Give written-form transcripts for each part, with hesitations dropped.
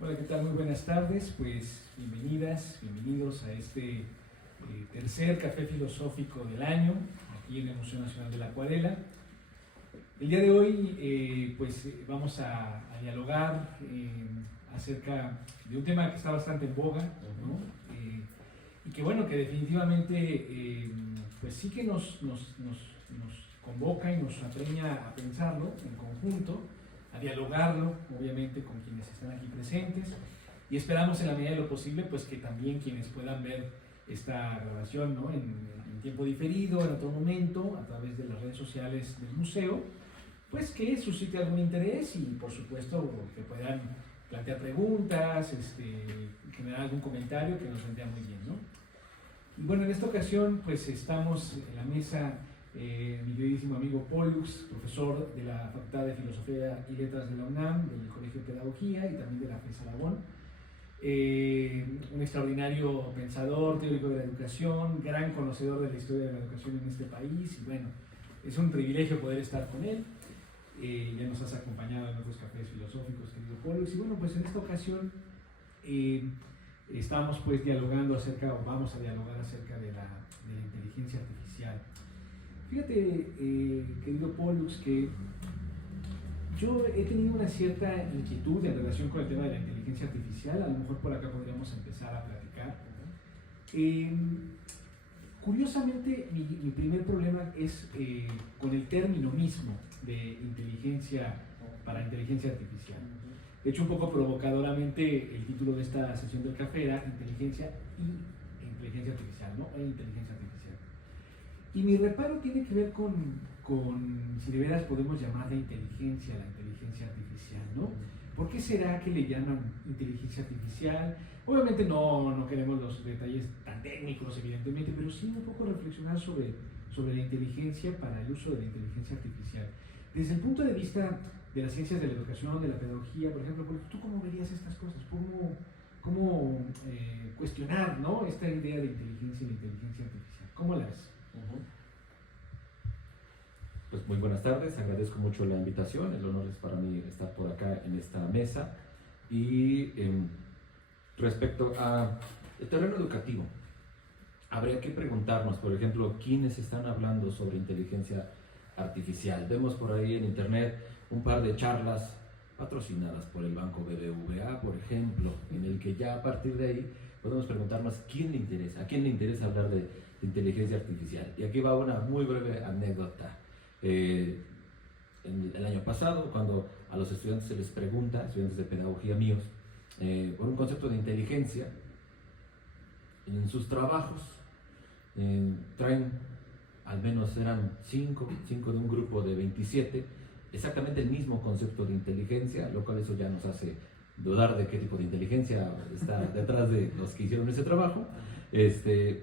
Hola, ¿qué tal? Muy buenas tardes. Pues bienvenidas, bienvenidos a este tercer café filosófico del año, aquí en el Museo Nacional de la Acuarela. El día de hoy vamos a dialogar acerca de un tema que está bastante en boga, ¿no? Y que bueno, que definitivamente pues sí que nos convoca y nos apremia a pensarlo en conjunto, a dialogarlo, obviamente, con quienes están aquí presentes, y esperamos en la medida de lo posible pues que también quienes puedan ver esta grabación, ¿no? en tiempo diferido, en otro momento, a través de las redes sociales del museo, pues que suscite algún interés y por supuesto que puedan plantear preguntas, generar algún comentario que nos vendría muy bien, ¿no? Y bueno, en esta ocasión pues estamos en la mesa mi queridísimo amigo Pollux, profesor de la Facultad de Filosofía y Letras de la UNAM, del Colegio de Pedagogía y también de la FES Aragón. Un extraordinario pensador, teórico de la educación, gran conocedor de la historia de la educación en este país, y bueno, es un privilegio poder estar con él. Ya nos has acompañado en otros cafés filosóficos, querido Pollux, y bueno, pues en esta ocasión estamos pues dialogando acerca, o vamos a dialogar acerca de la inteligencia artificial. Fíjate, querido Pollux, que yo he tenido una cierta inquietud en relación con el tema de la inteligencia artificial. A lo mejor por acá podríamos empezar a platicar. Curiosamente, mi primer problema es con el término mismo de inteligencia para inteligencia artificial. De hecho, un poco provocadoramente, el título de esta sesión del café era inteligencia y inteligencia artificial, ¿no? E inteligencia artificial. Y mi reparo tiene que ver con si de veras podemos llamar de inteligencia la inteligencia artificial, ¿no? ¿Por qué será que le llaman inteligencia artificial? Obviamente no queremos los detalles tan técnicos, evidentemente, pero sí un poco reflexionar sobre la inteligencia para el uso de la inteligencia artificial. Desde el punto de vista de las ciencias de la educación, de la pedagogía, por ejemplo, ¿tú cómo verías estas cosas? ¿Cómo cuestionar, ¿no? esta idea de inteligencia y la inteligencia artificial? ¿Cómo la ves? Pues muy buenas tardes, agradezco mucho la invitación, el honor es para mí estar por acá en esta mesa. Y respecto al terreno educativo, habría que preguntarnos, por ejemplo, quiénes están hablando sobre inteligencia artificial. Vemos por ahí en internet un par de charlas patrocinadas por el Banco BBVA, por ejemplo, en el que ya a partir de ahí podemos preguntarnos a quién le interesa hablar de inteligencia artificial. Y aquí va una muy breve anécdota. El año pasado, cuando a los estudiantes se les pregunta, estudiantes de pedagogía míos, por un concepto de inteligencia, en sus trabajos traen, al menos eran 5 de un grupo de 27, exactamente el mismo concepto de inteligencia, lo cual eso ya nos hace dudar de qué tipo de inteligencia está detrás de los que hicieron ese trabajo,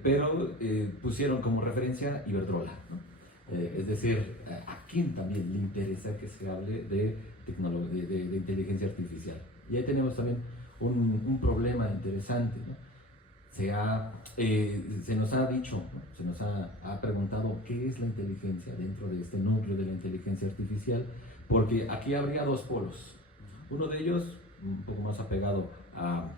pero pusieron como referencia Iberdrola, ¿no? Es decir, ¿a quién también le interesa que se hable de inteligencia artificial? Y ahí tenemos también un problema interesante, ¿no? Se nos ha dicho, ¿no? Se nos ha preguntado qué es la inteligencia dentro de este núcleo de la inteligencia artificial, porque aquí habría dos polos. Uno de ellos, un poco más apegado a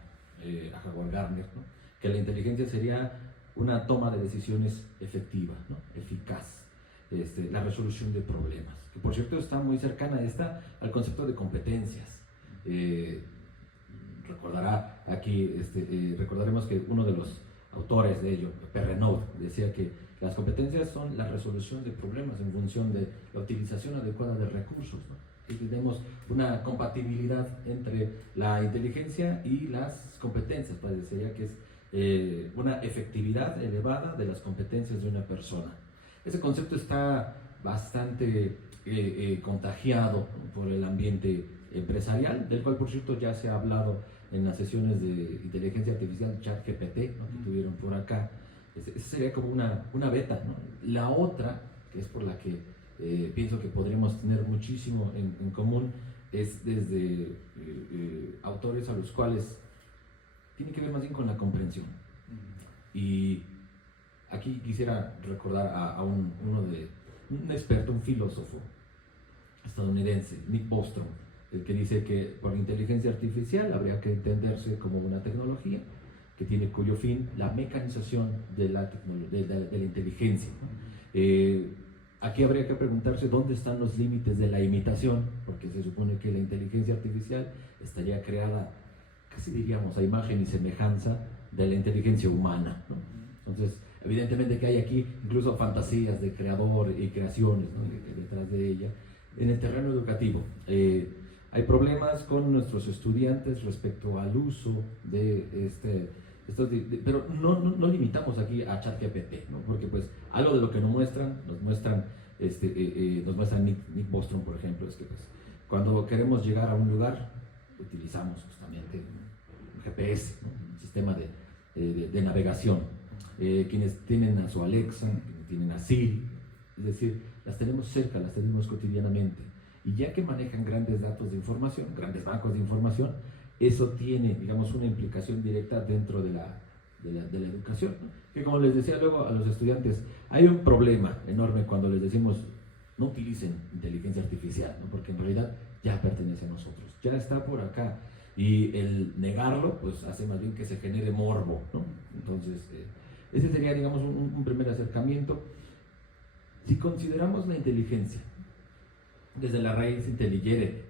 Howard Gardner, ¿no? Que la inteligencia sería una toma de decisiones efectiva, ¿no? Eficaz. La resolución de problemas, que por cierto está muy cercana al concepto de competencias. Recordaremos que uno de los autores de ello, Perrenot, decía que las competencias son la resolución de problemas en función de la utilización adecuada de recursos, ¿no? Y tenemos una compatibilidad entre la inteligencia y las competencias, parecería que es una efectividad elevada de las competencias de una persona. Ese concepto está bastante contagiado por el ambiente empresarial, del cual por cierto ya se ha hablado en las sesiones de inteligencia artificial ChatGPT, ¿no? Que tuvieron por acá. Esa sería como una beta, ¿no? La otra, que es por la que pienso que podríamos tener muchísimo en común, es desde autores a los cuales tiene que ver más bien con la comprensión. Y aquí quisiera recordar a un experto, un filósofo estadounidense, Nick Bostrom, el que dice que por inteligencia artificial habría que entenderse como una tecnología que tiene cuyo fin la mecanización de la inteligencia, ¿no? Aquí habría que preguntarse dónde están los límites de la imitación, porque se supone que la inteligencia artificial estaría creada, casi diríamos, a imagen y semejanza de la inteligencia humana, ¿no? Entonces, evidentemente que hay aquí incluso fantasías de creador y creaciones, ¿no?, detrás de ella. En el terreno educativo, hay problemas con nuestros estudiantes respecto al uso de pero no limitamos aquí a ChatGPT, ¿no? Porque pues algo de lo que nos muestran Nick Bostrom, por ejemplo, es que pues cuando queremos llegar a un lugar utilizamos justamente un GPS, ¿no?, un sistema de navegación. Quienes tienen a su Alexa, quienes tienen a Siri, es decir, las tenemos cerca, las tenemos cotidianamente, y ya que manejan grandes datos de información, grandes bancos de información, eso tiene, digamos, una implicación directa dentro de la educación, ¿no? Que como les decía luego a los estudiantes, hay un problema enorme cuando les decimos no utilicen inteligencia artificial, ¿no? Porque en realidad ya pertenece a nosotros, ya está por acá, y el negarlo pues hace más bien que se genere morbo, ¿no? Entonces ese sería, digamos, un primer acercamiento. Si consideramos la inteligencia desde la raíz intelligere,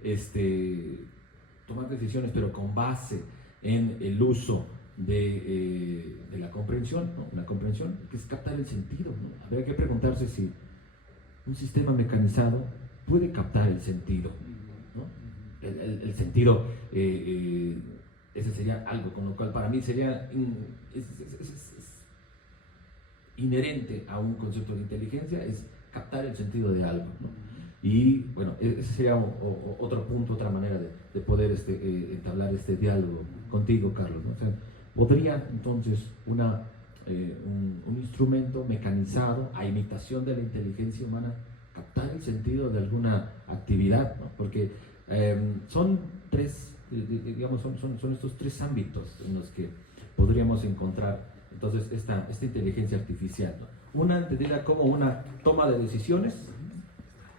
tomar decisiones, pero con base en el uso de la comprensión, ¿no? La comprensión, que es captar el sentido, ¿no? Habría que preguntarse si un sistema mecanizado puede captar el sentido, ¿no? El sentido, ese sería algo con lo cual para mí sería inherente a un concepto de inteligencia, es captar el sentido de algo, ¿no? Y bueno, ese sería otro punto, otra manera de poder entablar este diálogo contigo, Carlos, ¿no? O sea, podría entonces un instrumento mecanizado a imitación de la inteligencia humana captar el sentido de alguna actividad, ¿no? Porque son tres, digamos, son estos tres ámbitos en los que podríamos encontrar entonces esta inteligencia artificial, ¿no? Una entendida como una toma de decisiones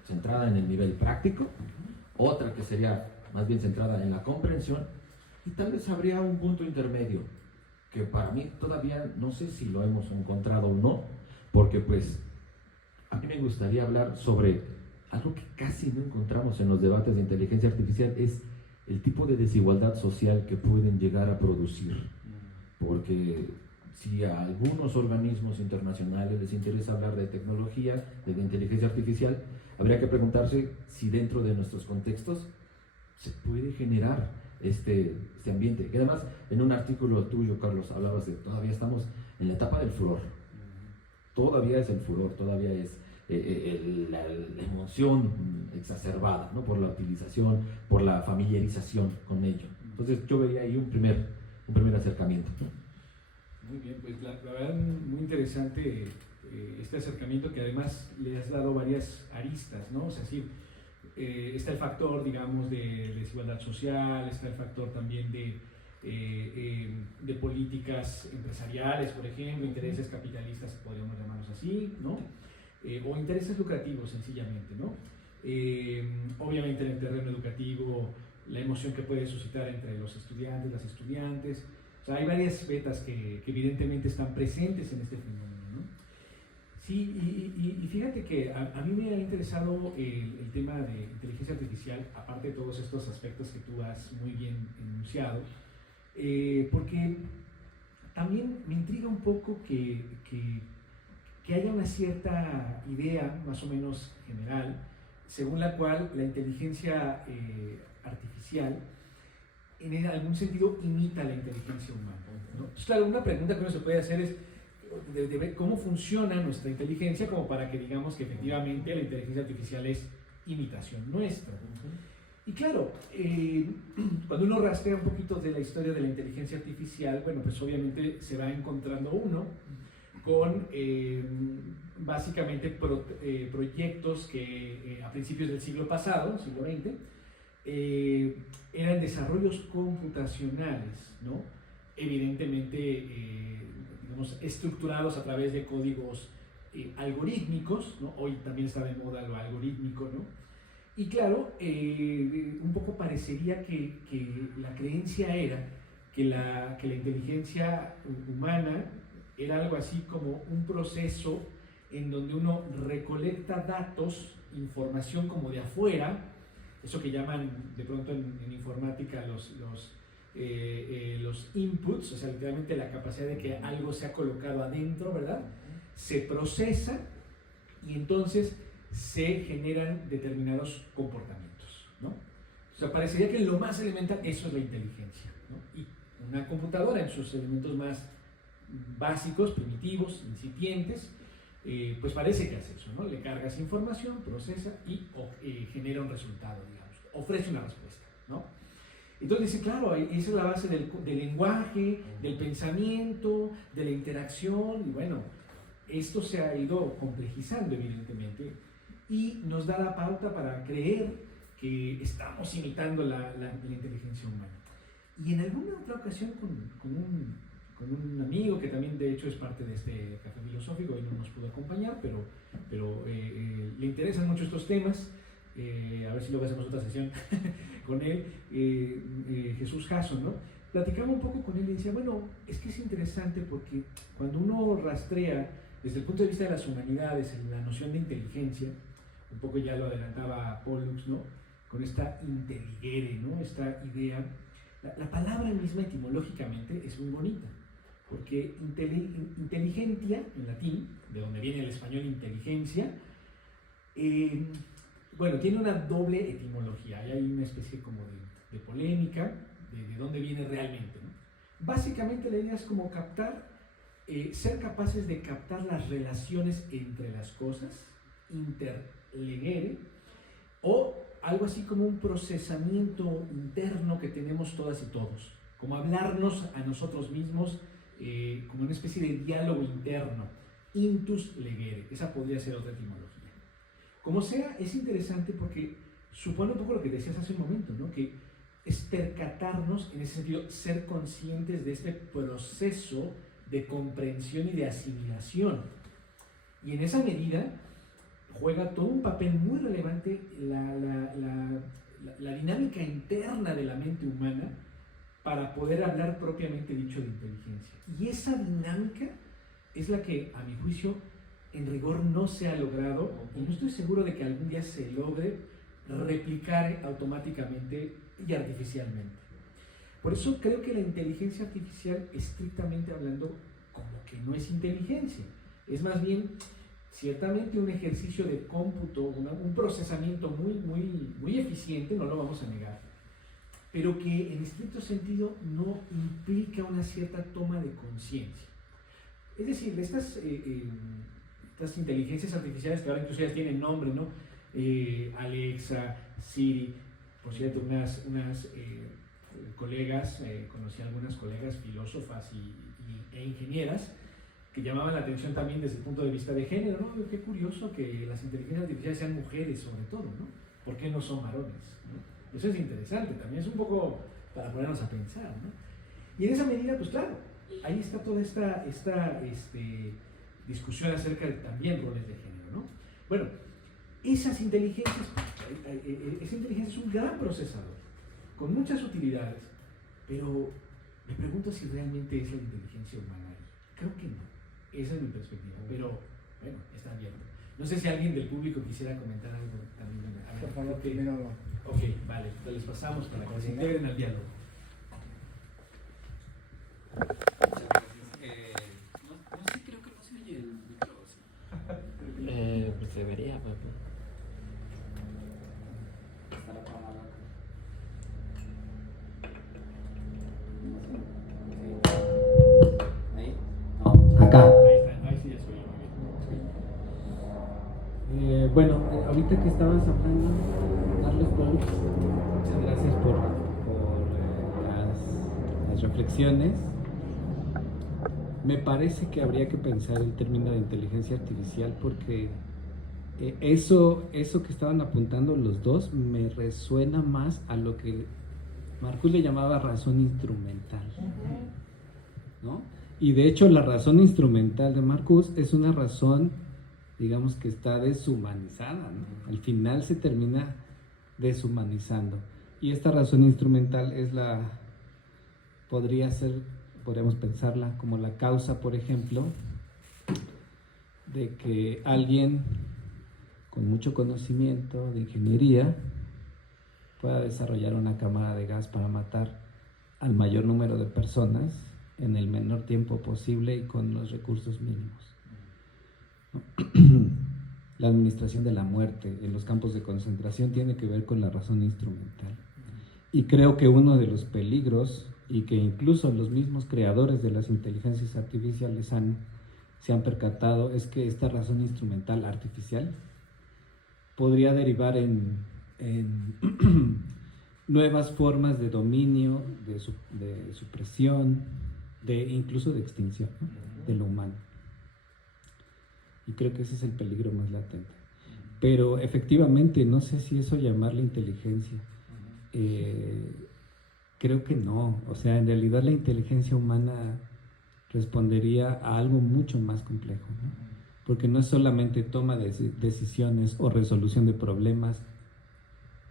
centrada en el nivel práctico, otra que sería más bien centrada en la comprensión, y tal vez habría un punto intermedio que para mí todavía no sé si lo hemos encontrado o no, porque pues a mí me gustaría hablar sobre algo que casi no encontramos en los debates de inteligencia artificial, es el tipo de desigualdad social que pueden llegar a producir, porque si a algunos organismos internacionales les interesa hablar de tecnología, de inteligencia artificial, habría que preguntarse si dentro de nuestros contextos se puede generar este ambiente. Que además, en un artículo tuyo, Carlos, hablabas de todavía estamos en la etapa del furor. Todavía es el furor, todavía es la emoción exacerbada, ¿no? Por la utilización, por la familiarización con ello. Entonces yo vería ahí un primer acercamiento, ¿no? Muy bien, pues la verdad muy interesante este acercamiento, que además le has dado varias aristas, ¿no? O sea, sí, está el factor, digamos, de desigualdad social, está el factor también de políticas empresariales, por ejemplo, intereses capitalistas, podríamos llamarlos así, ¿no? O intereses lucrativos, sencillamente, ¿no? Obviamente en el terreno educativo, la emoción que puede suscitar entre los estudiantes, las estudiantes. O sea, hay varias vetas que evidentemente están presentes en este fenómeno, ¿no? Sí, y fíjate que a mí me ha interesado el tema de inteligencia artificial, aparte de todos estos aspectos que tú has muy bien enunciado, porque también me intriga un poco que haya una cierta idea, más o menos general, según la cual la inteligencia artificial en algún sentido imita la inteligencia humana, ¿no? Pues claro, una pregunta que uno se puede hacer es de ver cómo funciona nuestra inteligencia, como para que digamos que efectivamente la inteligencia artificial es imitación nuestra. Y claro, cuando uno rastrea un poquito de la historia de la inteligencia artificial, bueno, pues obviamente se va encontrando uno con básicamente proyectos que a principios del siglo pasado, siglo XX, eran desarrollos computacionales, ¿no? Evidentemente, digamos, estructurados a través de códigos algorítmicos, ¿no? Hoy también está de moda lo algorítmico, ¿no? Y claro, un poco parecería que la creencia era que la inteligencia humana era algo así como un proceso en donde uno recolecta datos, información como de afuera, eso que llaman de pronto en informática los inputs, o sea, literalmente la capacidad de que algo sea colocado adentro, ¿verdad? Se procesa y entonces se generan determinados comportamientos, ¿no? O sea, parecería que en lo más elemental eso es la inteligencia, ¿no? Y una computadora en sus elementos más básicos, primitivos, incipientes, pues parece que hace eso, ¿no? Le cargas información, procesa y genera un resultado, digamos, ofrece una respuesta, ¿no? Entonces dice, claro, esa es la base del lenguaje, del pensamiento, de la interacción, y bueno, esto se ha ido complejizando evidentemente y nos da la pauta para creer que estamos imitando la inteligencia humana. Y en alguna otra ocasión con un amigo que también de hecho es parte de este café filosófico y no nos pudo acompañar, pero le interesan mucho estos temas, a ver si luego hacemos otra sesión con él, Jesús Jason, ¿no? Platicamos un poco con él y decía, bueno, es que es interesante porque cuando uno rastrea desde el punto de vista de las humanidades en la noción de inteligencia, un poco ya lo adelantaba Pollux, ¿no? Con esta intelligere, ¿no? Esta idea, la palabra misma etimológicamente es muy bonita, porque inteligentia, en latín, de donde viene el español inteligencia, bueno, tiene una doble etimología, hay una especie como de polémica de dónde viene realmente, ¿no? Básicamente la idea es como captar, ser capaces de captar las relaciones entre las cosas, interlegere, o algo así como un procesamiento interno que tenemos todas y todos, como hablarnos a nosotros mismos, como una especie de diálogo interno, intus legere, esa podría ser otra etimología. Como sea, es interesante porque supone un poco lo que decías hace un momento, ¿no? Que es percatarnos, en ese sentido, ser conscientes de este proceso de comprensión y de asimilación. Y en esa medida juega todo un papel muy relevante la dinámica interna de la mente humana para poder hablar propiamente dicho de inteligencia. Y esa dinámica es la que, a mi juicio, en rigor no se ha logrado, y no estoy seguro de que algún día se logre replicar automáticamente y artificialmente. Por eso creo que la inteligencia artificial, estrictamente hablando, como que no es inteligencia, es más bien ciertamente un ejercicio de cómputo, un procesamiento muy eficiente, no lo vamos a negar, pero que en estricto sentido no implica una cierta toma de conciencia. Es decir, estas inteligencias artificiales que ahora incluso ya tienen nombre, ¿no? Alexa, Siri, por cierto, unas colegas, conocí a algunas colegas filósofas e ingenieras que llamaban la atención también desde el punto de vista de género, ¿no? Qué curioso que las inteligencias artificiales sean mujeres sobre todo, ¿no? ¿Por qué no son varones? ¿No? Eso es interesante, también es un poco para ponernos a pensar, ¿no? Y en esa medida, pues claro, ahí está toda esta discusión acerca de también roles de género, ¿no? Bueno, esa inteligencia es un gran procesador, con muchas utilidades, pero me pregunto si realmente es la inteligencia humana. Creo que no, esa es mi perspectiva, pero bueno, está abierto. No sé si alguien del público quisiera comentar algo también. Por favor, okay. primero. Ok, vale, entonces les pasamos para que se integren al diálogo. No sé, creo que no se oye el micro. Pues debería, papá. Estará apagado. Ahí. No. Acá. Ahí está, ahí sí ya soy muy bien. Bueno, ahorita que estabas hablando, Carlos Pons, muchas gracias por las reflexiones. Me parece que habría que pensar el término de inteligencia artificial porque eso que estaban apuntando los dos me resuena más a lo que Marcuse le llamaba razón instrumental, ¿no? Y de hecho la razón instrumental de Marcuse es una razón, digamos, que está deshumanizada, ¿no? Al final se termina deshumanizando. Y esta razón instrumental podríamos pensarla como la causa, por ejemplo, de que alguien con mucho conocimiento de ingeniería pueda desarrollar una cámara de gas para matar al mayor número de personas en el menor tiempo posible y con los recursos mínimos. La administración de la muerte en los campos de concentración tiene que ver con la razón instrumental. Y creo que uno de los peligros, y que incluso los mismos creadores de las inteligencias artificiales se han percatado, es que esta razón instrumental artificial podría derivar en nuevas formas de dominio, de supresión, incluso de extinción, ¿no?, de lo humano. Y creo que ese es el peligro más latente. Pero efectivamente, no sé si eso llamarle inteligencia. Creo que no. O sea, en realidad la inteligencia humana respondería a algo mucho más complejo, ¿no? Porque no es solamente toma de decisiones o resolución de problemas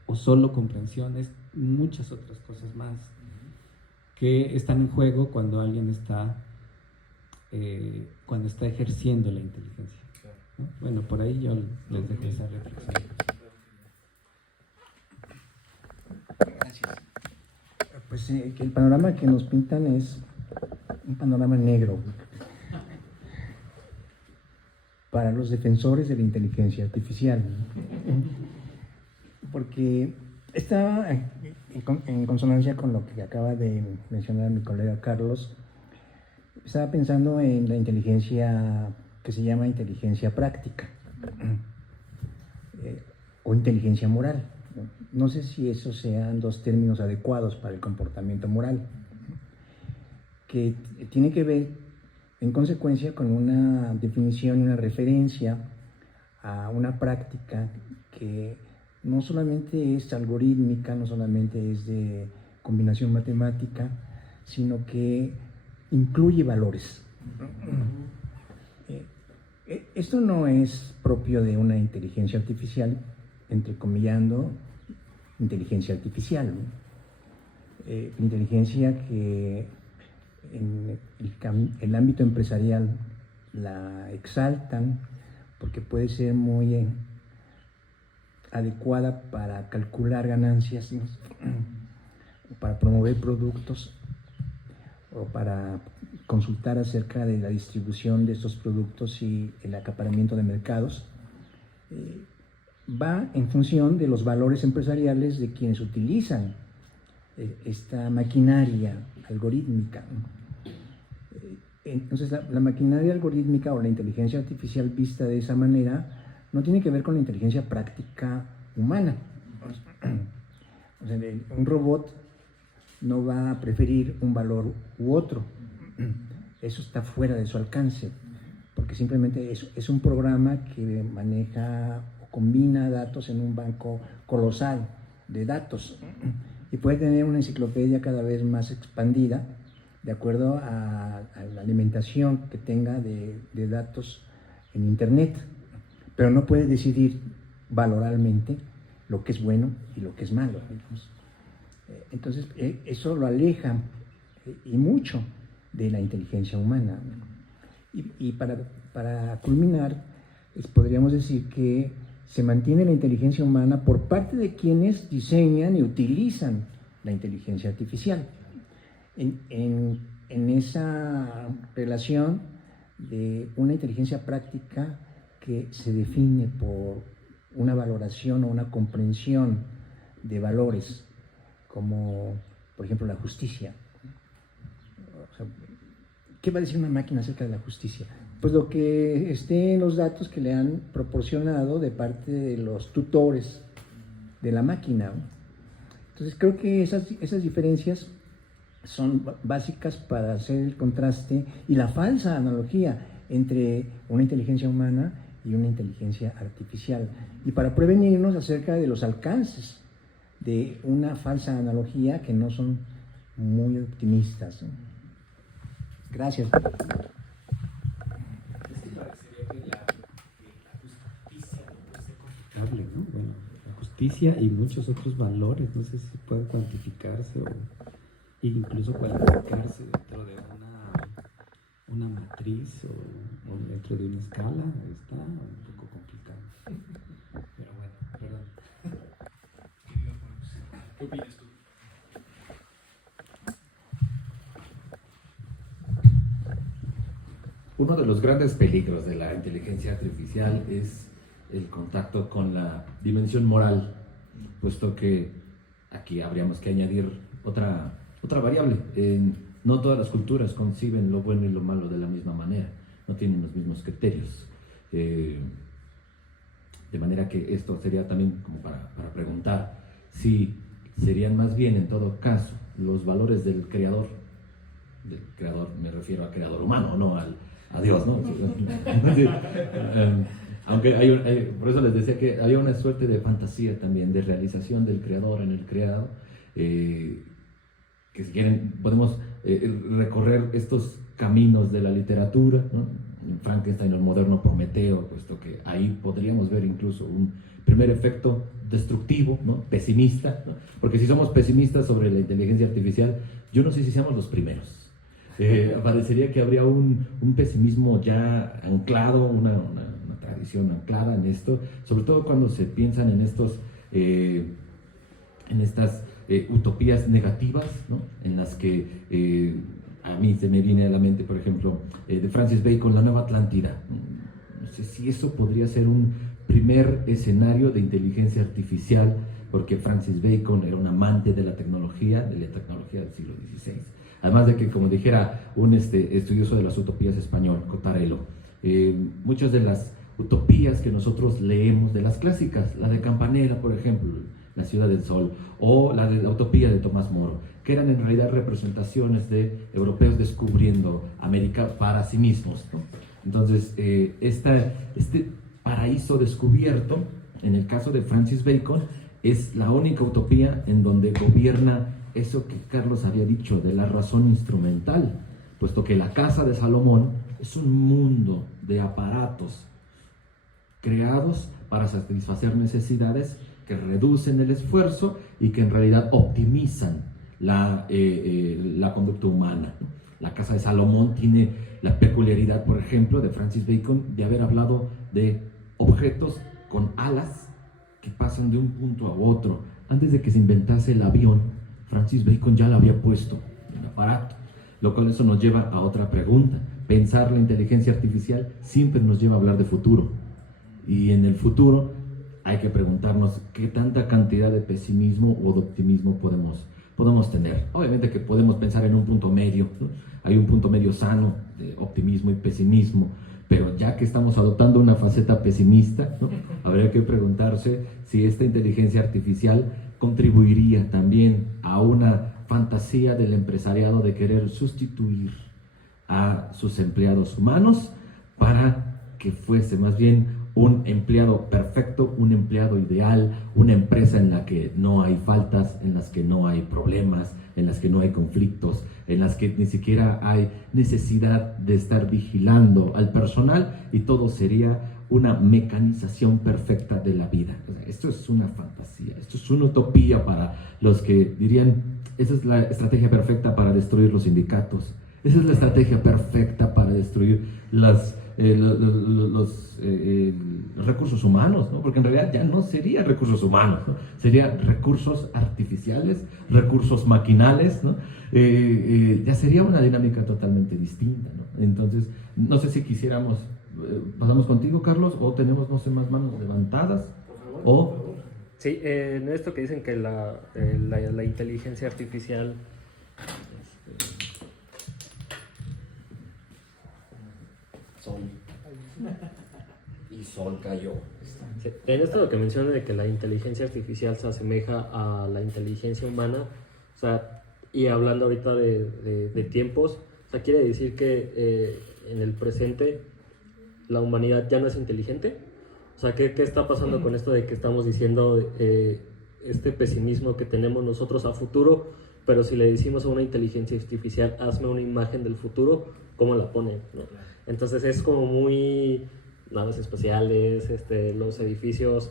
o solo comprensión, es muchas otras cosas más que están en juego cuando alguien está ejerciendo la inteligencia, ¿no? Bueno, por ahí yo les dejo esa reflexión. Gracias. Pues que el panorama que nos pintan es un panorama negro para los defensores de la inteligencia artificial, porque está en consonancia con lo que acaba de mencionar mi colega Carlos. Estaba pensando en la inteligencia que se llama inteligencia práctica o inteligencia moral. No sé si esos sean dos términos adecuados para el comportamiento moral, que tiene que ver en consecuencia con una definición y una referencia a una práctica que no solamente es algorítmica, no solamente es de combinación matemática, sino que incluye valores. Esto no es propio de una inteligencia artificial, entrecomillando inteligencia artificial, ¿no? Inteligencia que en el ámbito empresarial la exaltan porque puede ser muy adecuada para calcular ganancias, ¿no?, para promover productos o para consultar acerca de la distribución de estos productos y el acaparamiento de mercados. Va en función de los valores empresariales de quienes utilizan esta maquinaria algorítmica, ¿no? Entonces la maquinaria algorítmica o la inteligencia artificial vista de esa manera no tiene que ver con la inteligencia práctica humana. O sea, un robot no va a preferir un valor u otro. Eso está fuera de su alcance, porque simplemente es un programa que maneja o combina datos en un banco colosal de datos y puede tener una enciclopedia cada vez más expandida de acuerdo a la alimentación que tenga de datos en Internet, pero no puede decidir valoralmente lo que es bueno y lo que es malo, digamos. Entonces, eso lo aleja y mucho de la inteligencia humana. Y para culminar, podríamos decir que se mantiene la inteligencia humana por parte de quienes diseñan y utilizan la inteligencia artificial. En esa relación de una inteligencia práctica que se define por una valoración o una comprensión de valores, como por ejemplo la justicia. O sea, ¿qué va a decir una máquina acerca de la justicia? Pues lo que esté en los datos que le han proporcionado de parte de los tutores de la máquina. Entonces creo que esas diferencias son básicas para hacer el contraste y la falsa analogía entre una inteligencia humana y una inteligencia artificial, y para prevenirnos acerca de los alcances de una falsa analogía que no son muy optimistas, ¿no? Gracias. Es que parecería que la justicia no puede ser Hable, ¿no? Bueno, la justicia justicia y muchos otros valores. No sé si pueden cuantificarse o incluso cualificarse dentro de una matriz o dentro de una escala. Está un poco complicado. Pero bueno, perdón. ¿Qué opinas tú? Uno de los grandes peligros de la inteligencia artificial es el contacto con la dimensión moral, puesto que aquí habríamos que añadir otra variable. No todas las culturas conciben lo bueno y lo malo de la misma manera, no tienen los mismos criterios. De manera que esto sería también como para preguntar si serían más bien, en todo caso, los valores del creador me refiero al creador humano, no a Dios, ¿no? Sí, aunque por eso les decía que había una suerte de fantasía también, de realización del creador en el creado, que si quieren podemos recorrer estos caminos de la literatura, ¿no? En Frankenstein, el moderno Prometeo, puesto que ahí podríamos ver incluso un primer efecto destructivo, ¿no? Pesimista, ¿no? Porque si somos pesimistas sobre la inteligencia artificial, yo no sé si seamos los primeros. Parecería que habría un pesimismo ya anclado, una tradición anclada en esto, sobre todo cuando se piensan en estas utopías negativas, ¿no? En las que a mí se me viene a la mente, por ejemplo, de Francis Bacon, La Nueva Atlántida. No sé si eso podría ser un primer escenario de inteligencia artificial, porque Francis Bacon era un amante de la tecnología del siglo XVI. Además de que, como dijera un estudioso de las utopías español, Cottarello, muchas de las utopías que nosotros leemos, de las clásicas, la de Campanella, por ejemplo, La Ciudad del Sol, o la de la utopía de Tomás Moro, que eran en realidad representaciones de europeos descubriendo América para sí mismos, ¿no? Entonces, este paraíso descubierto, en el caso de Francis Bacon, es la única utopía en donde gobierna eso que Carlos había dicho de la razón instrumental, puesto que la casa de Salomón es un mundo de aparatos creados para satisfacer necesidades que reducen el esfuerzo y que en realidad optimizan la conducta humana. La casa de Salomón tiene la peculiaridad, por ejemplo, de Francis Bacon, de haber hablado de objetos con alas que pasan de un punto a otro. Antes de que se inventase el avión, Francis Bacon ya lo había puesto en el aparato, lo cual eso nos lleva a otra pregunta. Pensar la inteligencia artificial siempre nos lleva a hablar de futuro, y en el futuro hay que preguntarnos qué tanta cantidad de pesimismo o de optimismo podemos tener. Obviamente que podemos pensar en un punto medio, ¿no? Hay un punto medio sano de optimismo y pesimismo, pero ya que estamos adoptando una faceta pesimista, ¿no? Habría que preguntarse si esta inteligencia artificial contribuiría también a una fantasía del empresariado de querer sustituir a sus empleados humanos para que fuese más bien un empleado perfecto, un empleado ideal, una empresa en la que no hay faltas, en las que no hay problemas, en las que no hay conflictos, en las que ni siquiera hay necesidad de estar vigilando al personal, y todo sería una mecanización perfecta de la vida. O sea, esto es una fantasía, esto es una utopía para los que dirían, esa es la estrategia perfecta para destruir los sindicatos, esa es la estrategia perfecta para destruir los recursos humanos, ¿no? Porque en realidad ya no sería recursos humanos, ¿no? Sería recursos artificiales, recursos maquinales, ¿no? Ya sería una dinámica totalmente distinta, ¿no? Entonces, no sé si quisiéramos, pasamos contigo, Carlos, o tenemos, no sé, más manos levantadas, o... Sí, en esto que dicen que la inteligencia artificial... Sol. Y sol cayó. Sí, en esto lo que menciona de que la inteligencia artificial se asemeja a la inteligencia humana, o sea, y hablando ahorita de tiempos, o sea, quiere decir que en el presente la humanidad ya no es inteligente. O sea, ¿qué está pasando con esto de que estamos diciendo este pesimismo que tenemos nosotros a futuro? Pero si le decimos a una inteligencia artificial, hazme una imagen del futuro, ¿cómo la pone? ¿No? Entonces es como muy naves espaciales, los edificios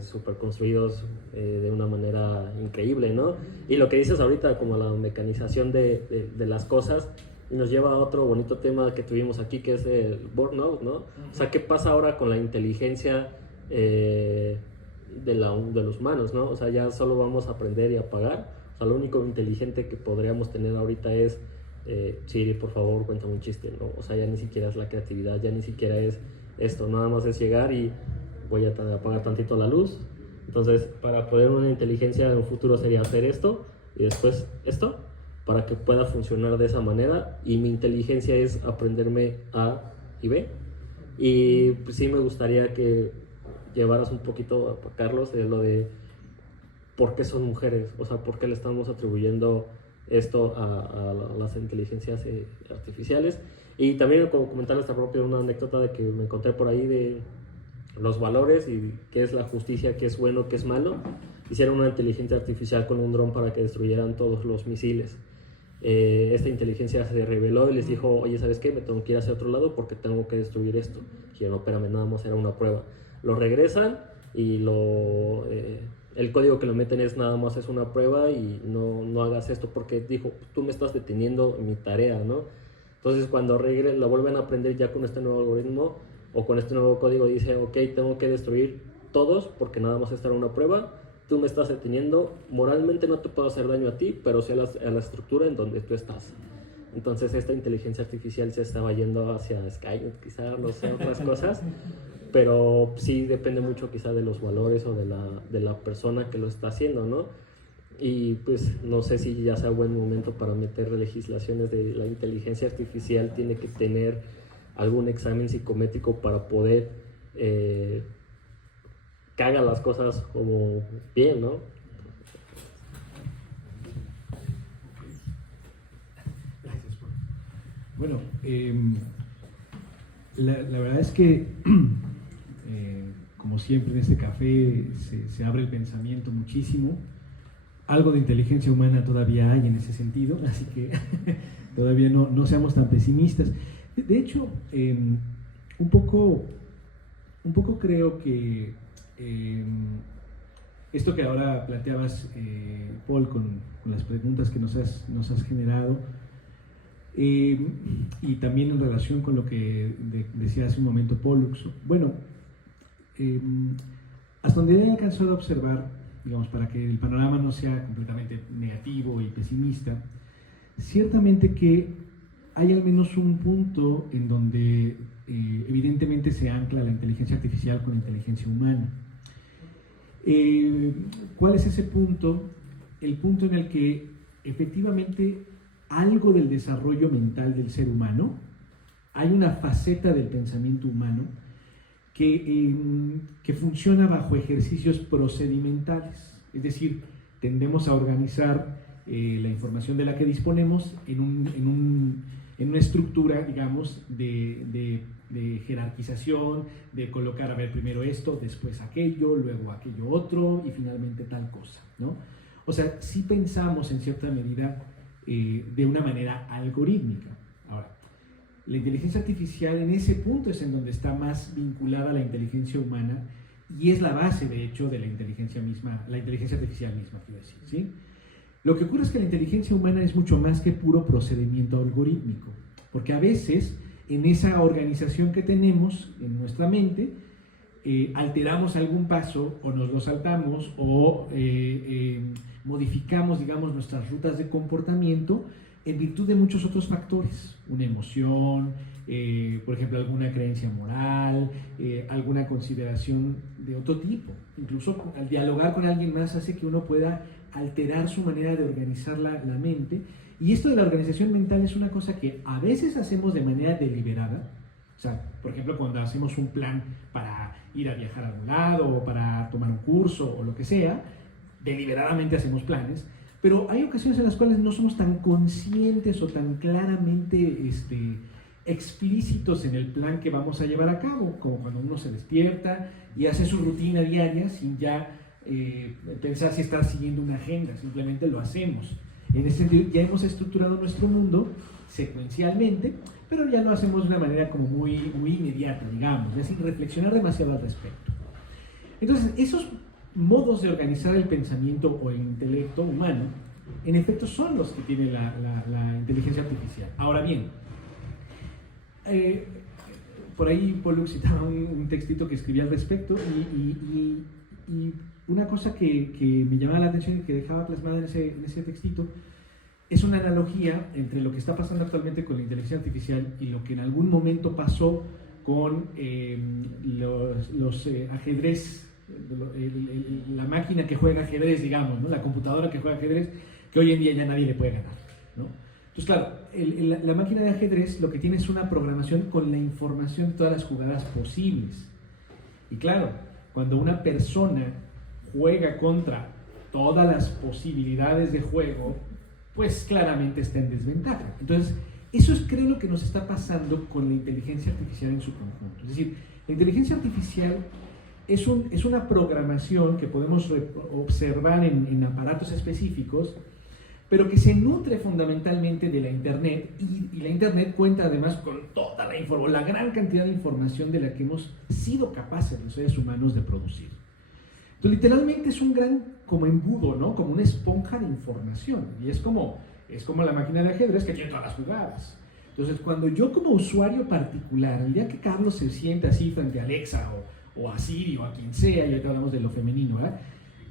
súper construidos de una manera increíble, ¿no? Y lo que dices ahorita, como la mecanización de las cosas, nos lleva a otro bonito tema que tuvimos aquí, que es el burnout, ¿no? O sea, ¿qué pasa ahora con la inteligencia de los humanos, ¿no? O sea, ya solo vamos a aprender y apagar. O sea, lo único inteligente que podríamos tener ahorita es Siri, por favor, cuéntame un chiste, ¿no? O sea, ya ni siquiera es la creatividad, ya ni siquiera es esto, nada más es llegar y voy a apagar tantito la luz. Entonces, para poder una inteligencia en un futuro sería hacer esto y después esto, para que pueda funcionar de esa manera. Y mi inteligencia es aprenderme A y B. Y pues, sí me gustaría que llevaras un poquito, Carlos, de lo de por qué son mujeres, o sea, por qué le estamos atribuyendo esto a las inteligencias artificiales. Y también como comentar esta propia una anécdota de que me encontré por ahí de los valores y qué es la justicia, qué es bueno, qué es malo. Hicieron una inteligencia artificial con un dron para que destruyeran todos los misiles. Esta inteligencia se rebeló y les dijo, oye, ¿sabes qué? Me tengo que ir hacia otro lado porque tengo que destruir esto. Dijeron, no, espérame, nada más era una prueba. Lo regresan y el código que lo meten es nada más es una prueba y no hagas esto porque dijo, tú me estás deteniendo mi tarea, ¿no? Entonces cuando lo vuelven a aprender ya con este nuevo algoritmo o con este nuevo código, dice, ok, tengo que destruir todos porque nada más esta era una prueba, tú me estás deteniendo, moralmente no te puedo hacer daño a ti, pero sí a la estructura en donde tú estás. Entonces esta inteligencia artificial se estaba yendo hacia Skynet, quizás, no sé, otras cosas, pero sí depende mucho quizá de los valores o de la persona que lo está haciendo, ¿no? Y pues no sé si ya sea buen momento para meter legislaciones de la inteligencia artificial, tiene que tener algún examen psicométrico para poder que haga las cosas como bien, ¿no? Gracias. Bueno, la verdad es que como siempre en este café se abre el pensamiento muchísimo. Algo de inteligencia humana todavía hay en ese sentido, así que todavía no seamos tan pesimistas. De hecho, un poco creo que esto que ahora planteabas, Paul, con las preguntas que nos has generado, y también en relación con lo que decía hace un momento Pollux, bueno, hasta donde he alcanzado a observar, digamos, para que el panorama no sea completamente negativo y pesimista, ciertamente que hay al menos un punto en donde evidentemente se ancla la inteligencia artificial con la inteligencia humana. ¿Cuál es ese punto? El punto en el que efectivamente algo del desarrollo mental del ser humano, hay una faceta del pensamiento humano que funciona bajo ejercicios procedimentales, es decir, tendemos a organizar la información de la que disponemos en una estructura, digamos, de jerarquización, de colocar, a ver, primero esto, después aquello, luego aquello otro y finalmente tal cosa, ¿no? O sea, sí pensamos en cierta medida de una manera algorítmica. Ahora, la inteligencia artificial en ese punto es en donde está más vinculada a la inteligencia humana y es la base, de hecho, de la inteligencia misma, la inteligencia artificial misma, quiero decir, ¿sí? Lo que ocurre es que la inteligencia humana es mucho más que puro procedimiento algorítmico, porque a veces en esa organización que tenemos en nuestra mente, alteramos algún paso o nos lo saltamos o modificamos, digamos, nuestras rutas de comportamiento en virtud de muchos otros factores, una emoción, por ejemplo, alguna creencia moral, alguna consideración de otro tipo. Incluso al dialogar con alguien más hace que uno pueda alterar su manera de organizar la mente. Y esto de la organización mental es una cosa que a veces hacemos de manera deliberada. O sea, por ejemplo, cuando hacemos un plan para ir a viajar a algún lado o para tomar un curso o lo que sea, deliberadamente hacemos planes. Pero hay ocasiones en las cuales no somos tan conscientes o tan claramente explícitos en el plan que vamos a llevar a cabo, como cuando uno se despierta y hace su rutina diaria sin ya pensar si está siguiendo una agenda, simplemente lo hacemos. En ese sentido, ya hemos estructurado nuestro mundo secuencialmente, pero ya lo hacemos de una manera como muy inmediata, digamos, ya sin reflexionar demasiado al respecto. Entonces, esos modos de organizar el pensamiento o el intelecto humano, en efecto, son los que tiene la inteligencia artificial. Ahora bien, por ahí Pollux citaba un textito que escribía al respecto y una cosa que me llamaba la atención y que dejaba plasmada en ese textito es una analogía entre lo que está pasando actualmente con la inteligencia artificial y lo que en algún momento pasó con los ajedrez, la máquina que juega ajedrez, digamos, ¿no? La computadora que juega ajedrez, que hoy en día ya nadie le puede ganar, ¿no? Entonces, claro, la máquina de ajedrez lo que tiene es una programación con la información de todas las jugadas posibles. Y claro, cuando una persona juega contra todas las posibilidades de juego, pues claramente está en desventaja. Entonces, eso es, creo, lo que nos está pasando con la inteligencia artificial en su conjunto. Es decir, la inteligencia artificial es una programación que podemos observar en aparatos específicos, pero que se nutre fundamentalmente de la Internet, y la Internet cuenta además con toda la gran cantidad de información de la que hemos sido capaces los seres humanos de producir. Entonces, literalmente es un gran como embudo, ¿no? Como una esponja de información, y es como la máquina de ajedrez que tiene todas las jugadas. Entonces, cuando yo como usuario particular, el día que Carlos se siente así frente a Alexa o a Siri o a quien sea, y ahorita hablamos de lo femenino, ¿verdad?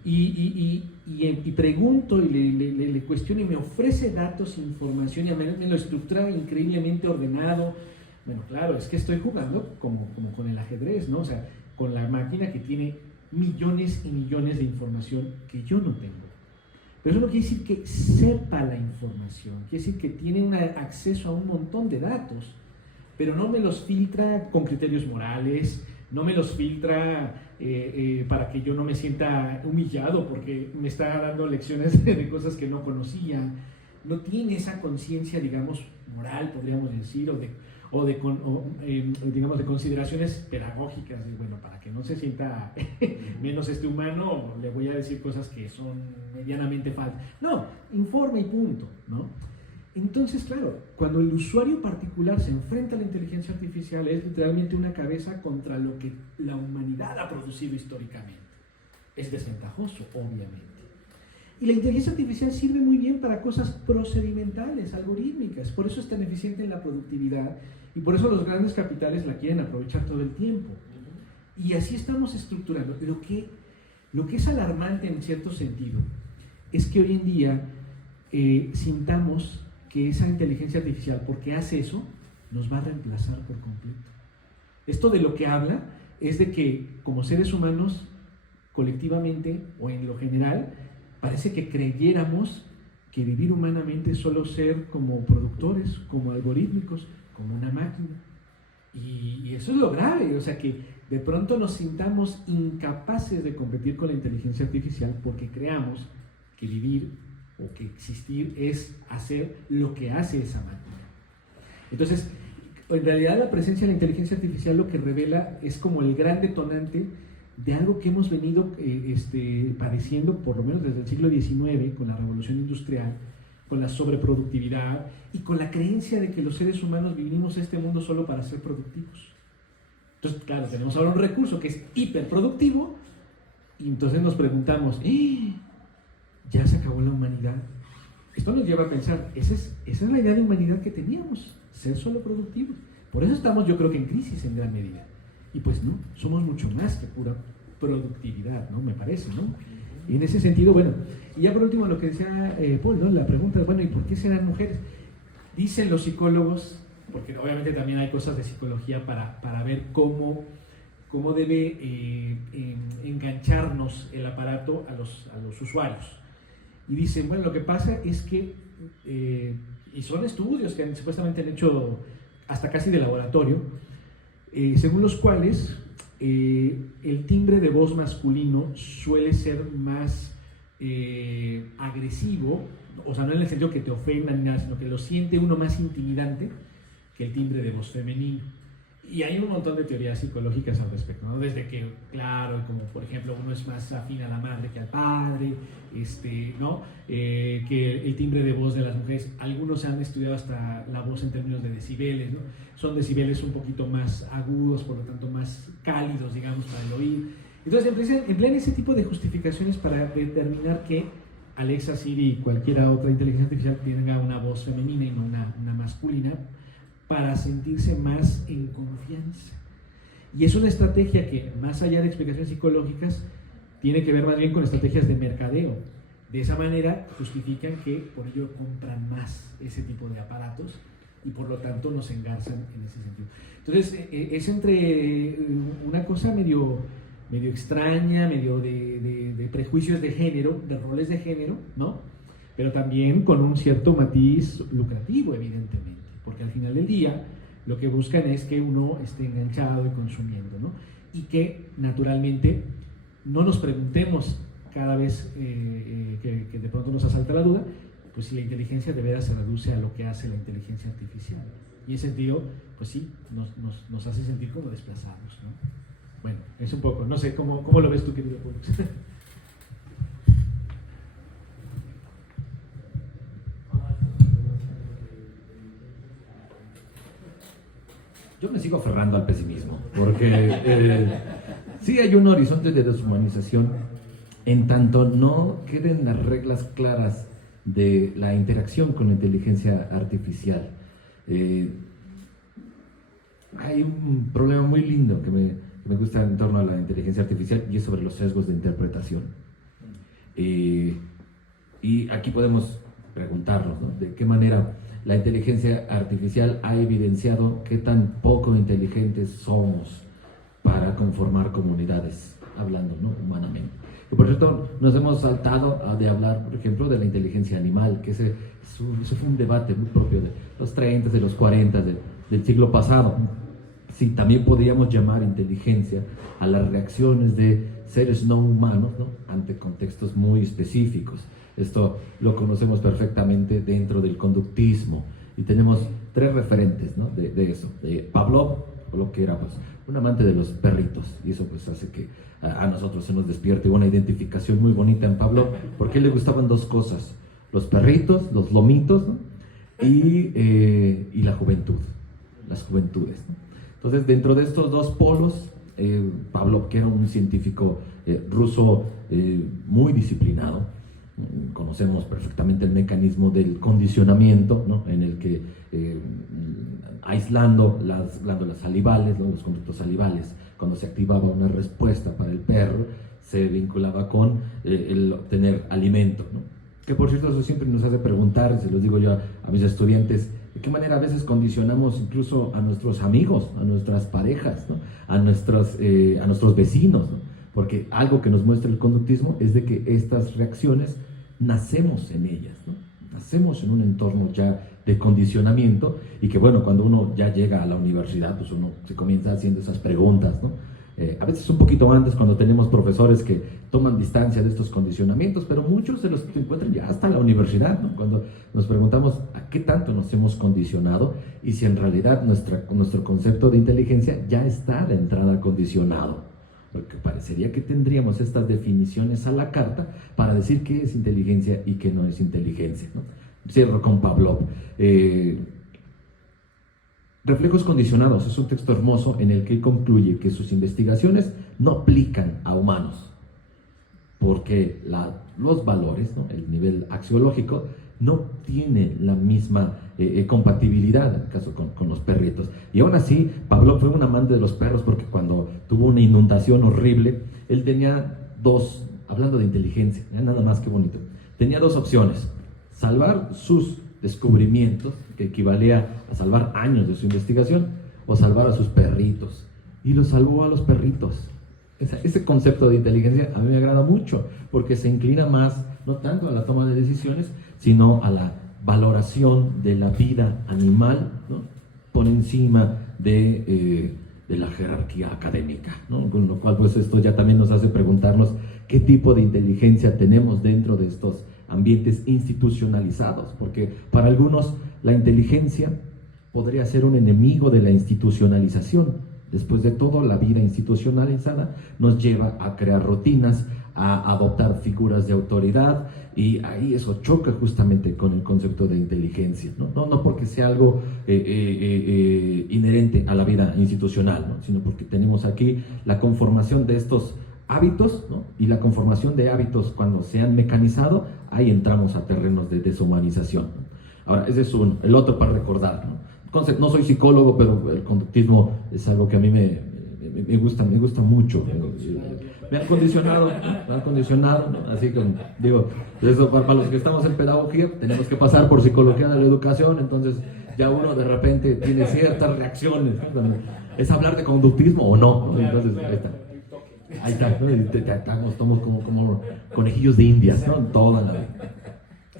Y pregunto y le cuestiono y me ofrece datos, información, y a me lo estructura increíblemente ordenado. Bueno, claro, es que estoy jugando como con el ajedrez, ¿no? O sea, con la máquina que tiene millones y millones de información que yo no tengo. Pero eso no quiere decir que sepa la información, quiere decir que tiene un acceso a un montón de datos, pero no me los filtra con criterios morales, no me los filtra para que yo no me sienta humillado porque me está dando lecciones de cosas que no conocía. No tiene esa conciencia, digamos, moral, podríamos decir, digamos, de consideraciones pedagógicas. Y bueno, para que no se sienta menos humano, le voy a decir cosas que son medianamente falsas. No, informa y punto, ¿no? Entonces, claro, cuando el usuario particular se enfrenta a la inteligencia artificial, es literalmente una cabeza contra lo que la humanidad ha producido históricamente. Es desventajoso, obviamente. Y la inteligencia artificial sirve muy bien para cosas procedimentales, algorítmicas. Por eso es tan eficiente en la productividad y por eso los grandes capitales la quieren aprovechar todo el tiempo. Y así estamos estructurando. Lo que es alarmante en cierto sentido es que hoy en día sintamos que esa inteligencia artificial, porque hace eso, nos va a reemplazar por completo. Esto de lo que habla es de que como seres humanos, colectivamente o en lo general, parece que creyéramos que vivir humanamente es solo ser como productores, como algorítmicos, como una máquina. Y eso es lo grave, o sea, que de pronto nos sintamos incapaces de competir con la inteligencia artificial porque creamos que vivir o que existir es hacer lo que hace esa máquina. Entonces, en realidad la presencia de la inteligencia artificial lo que revela es como el gran detonante de algo que hemos venido padeciendo por lo menos desde el siglo XIX, con la revolución industrial, con la sobreproductividad y con la creencia de que los seres humanos vivimos este mundo solo para ser productivos. Entonces, claro, tenemos ahora un recurso que es hiperproductivo y entonces nos preguntamos, ¿ya se acabó la humanidad? Esto nos lleva a pensar, esa es la idea de humanidad que teníamos, ser solo productivos. Por eso estamos, yo creo que en crisis en gran medida. Y pues no, somos mucho más que pura productividad, ¿no? Me parece, ¿no? Y en ese sentido, bueno, y ya por último lo que decía Paul, ¿no? La pregunta es, bueno, ¿y por qué serán mujeres? Dicen los psicólogos, porque obviamente también hay cosas de psicología para ver cómo debe engancharnos el aparato a los usuarios. Y dicen, bueno, lo que pasa es que, y son estudios que supuestamente han hecho hasta casi de laboratorio, según los cuales el timbre de voz masculino suele ser más agresivo, o sea, no en el sentido que te ofenda ni nada, sino que lo siente uno más intimidante que el timbre de voz femenino. Y hay un montón de teorías psicológicas al respecto, ¿no? Desde que, claro, como por ejemplo uno es más afín a la madre que al padre, ¿no? Que el timbre de voz de las mujeres, algunos han estudiado hasta la voz en términos de decibeles, ¿no? Son decibeles un poquito más agudos, por lo tanto más cálidos, digamos, para el oír. Entonces emplean ese tipo de justificaciones para determinar que Alexa, Siri y cualquier otra inteligencia artificial tenga una voz femenina y no una masculina, para sentirse más en confianza. Y es una estrategia que, más allá de explicaciones psicológicas, tiene que ver más bien con estrategias de mercadeo. De esa manera justifican que por ello compran más ese tipo de aparatos y por lo tanto nos engarzan en ese sentido. Entonces es entre una cosa medio extraña, medio de prejuicios de género, de roles de género, ¿no? Pero también con un cierto matiz lucrativo, evidentemente, porque al final del día lo que buscan es que uno esté enganchado y consumiendo, ¿no? Y que naturalmente no nos preguntemos cada vez que de pronto nos asalta la duda, pues si la inteligencia de veras se reduce a lo que hace la inteligencia artificial. Y en ese sentido, pues sí, nos hace sentir como desplazados, ¿no? Bueno, es un poco, no sé, ¿cómo lo ves tú, querido Pollux? Yo me sigo aferrando al pesimismo, porque sí hay un horizonte de deshumanización en tanto no queden las reglas claras de la interacción con la inteligencia artificial. Hay un problema muy lindo que me gusta en torno a la inteligencia artificial y es sobre los sesgos de interpretación. Y aquí podemos preguntarnos, ¿no?, de qué manera la inteligencia artificial ha evidenciado qué tan poco inteligentes somos para conformar comunidades, hablando, ¿no?, humanamente. Y por cierto, nos hemos saltado de hablar, por ejemplo, de la inteligencia animal, que ese fue un debate muy propio de los 30, de los 40, del siglo pasado. Sí, también podríamos llamar inteligencia a las reacciones de seres no humanos, ¿no?, ante contextos muy específicos. Esto lo conocemos perfectamente dentro del conductismo y tenemos tres referentes, ¿no?, de eso. Pavlov, que era pues un amante de los perritos, y eso pues hace que a nosotros se nos despierte una identificación muy bonita en Pavlov, porque a él le gustaban dos cosas: los perritos, los lomitos, ¿no?, y la juventud, las juventudes, ¿no? Entonces, dentro de estos dos polos, Pavlov, que era un científico ruso muy disciplinado, conocemos perfectamente el mecanismo del condicionamiento, ¿no?, en el que aislando las glándulas salivales, ¿no?, los conductos salivales, cuando se activaba una respuesta para el perro, se vinculaba con el obtener alimento, ¿no? Que por cierto, eso siempre nos hace preguntar, se los digo yo a mis estudiantes, de qué manera a veces condicionamos incluso a nuestros amigos, a nuestras parejas, ¿no?, a nuestros vecinos, ¿no? Porque algo que nos muestra el conductismo es de que estas reacciones nacemos en ellas, ¿no? Nacemos en un entorno ya de condicionamiento y que, bueno, cuando uno ya llega a la universidad, pues uno se comienza haciendo esas preguntas, ¿no? A veces un poquito antes, cuando tenemos profesores que toman distancia de estos condicionamientos, pero muchos se los encuentran ya hasta la universidad, ¿no?, cuando nos preguntamos a qué tanto nos hemos condicionado y si en realidad nuestro concepto de inteligencia ya está de entrada condicionado. Porque parecería que tendríamos estas definiciones a la carta para decir qué es inteligencia y qué no es inteligencia, ¿no? Cierro con Pavlov. Reflejos condicionados es un texto hermoso en el que concluye que sus investigaciones no aplican a humanos, porque los valores, ¿no?, el nivel axiológico, no tienen la misma compatibilidad en el caso con los perritos. Y aún así, Pavlov fue un amante de los perros porque cuando tuvo una inundación horrible, él tenía hablando de inteligencia, nada más que bonito, tenía dos opciones: salvar sus descubrimientos, que equivalía a salvar años de su investigación, o salvar a sus perritos. Y lo salvó a los perritos. Ese concepto de inteligencia a mí me agrada mucho, porque se inclina más, no tanto a la toma de decisiones, sino a la valoración de la vida animal, ¿no?, por encima de la jerarquía académica, ¿no? Con lo cual, pues esto ya también nos hace preguntarnos qué tipo de inteligencia tenemos dentro de estos ambientes institucionalizados, porque para algunos la inteligencia podría ser un enemigo de la institucionalización. Después de todo, la vida institucionalizada nos lleva a crear rutinas, a adoptar figuras de autoridad, y ahí eso choca justamente con el concepto de inteligencia, no porque sea algo inherente a la vida institucional, ¿no?, sino porque tenemos aquí la conformación de estos hábitos, ¿no? Y la conformación de hábitos cuando se han mecanizado, ahí entramos a terrenos de deshumanización, ¿no? Ahora, ese es uno. El otro para recordar, ¿no? No soy psicólogo, pero el conductismo es algo que a mí me gusta mucho. Me han condicionado, ¿no? Así que digo, eso para los que estamos en pedagogía, tenemos que pasar por psicología de la educación, entonces ya uno de repente tiene ciertas reacciones, ¿no? ¿Es hablar de conductismo o no? Entonces, ahí está, ¿no? Estamos como conejillos de indias, ¿no? Toda la vida.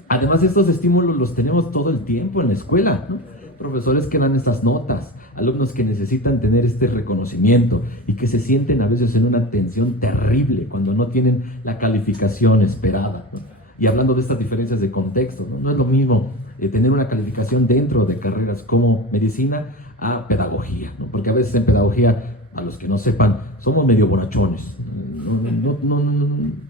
Además, estos estímulos los tenemos todo el tiempo en la escuela, ¿no? Profesores que dan estas notas, alumnos que necesitan tener este reconocimiento y que se sienten a veces en una tensión terrible cuando no tienen la calificación esperada, ¿no? Y hablando de estas diferencias de contexto, ¿no? No es lo mismo tener una calificación dentro de carreras como medicina a pedagogía, ¿no? Porque a veces en pedagogía, a los que no sepan, somos medio bonachones.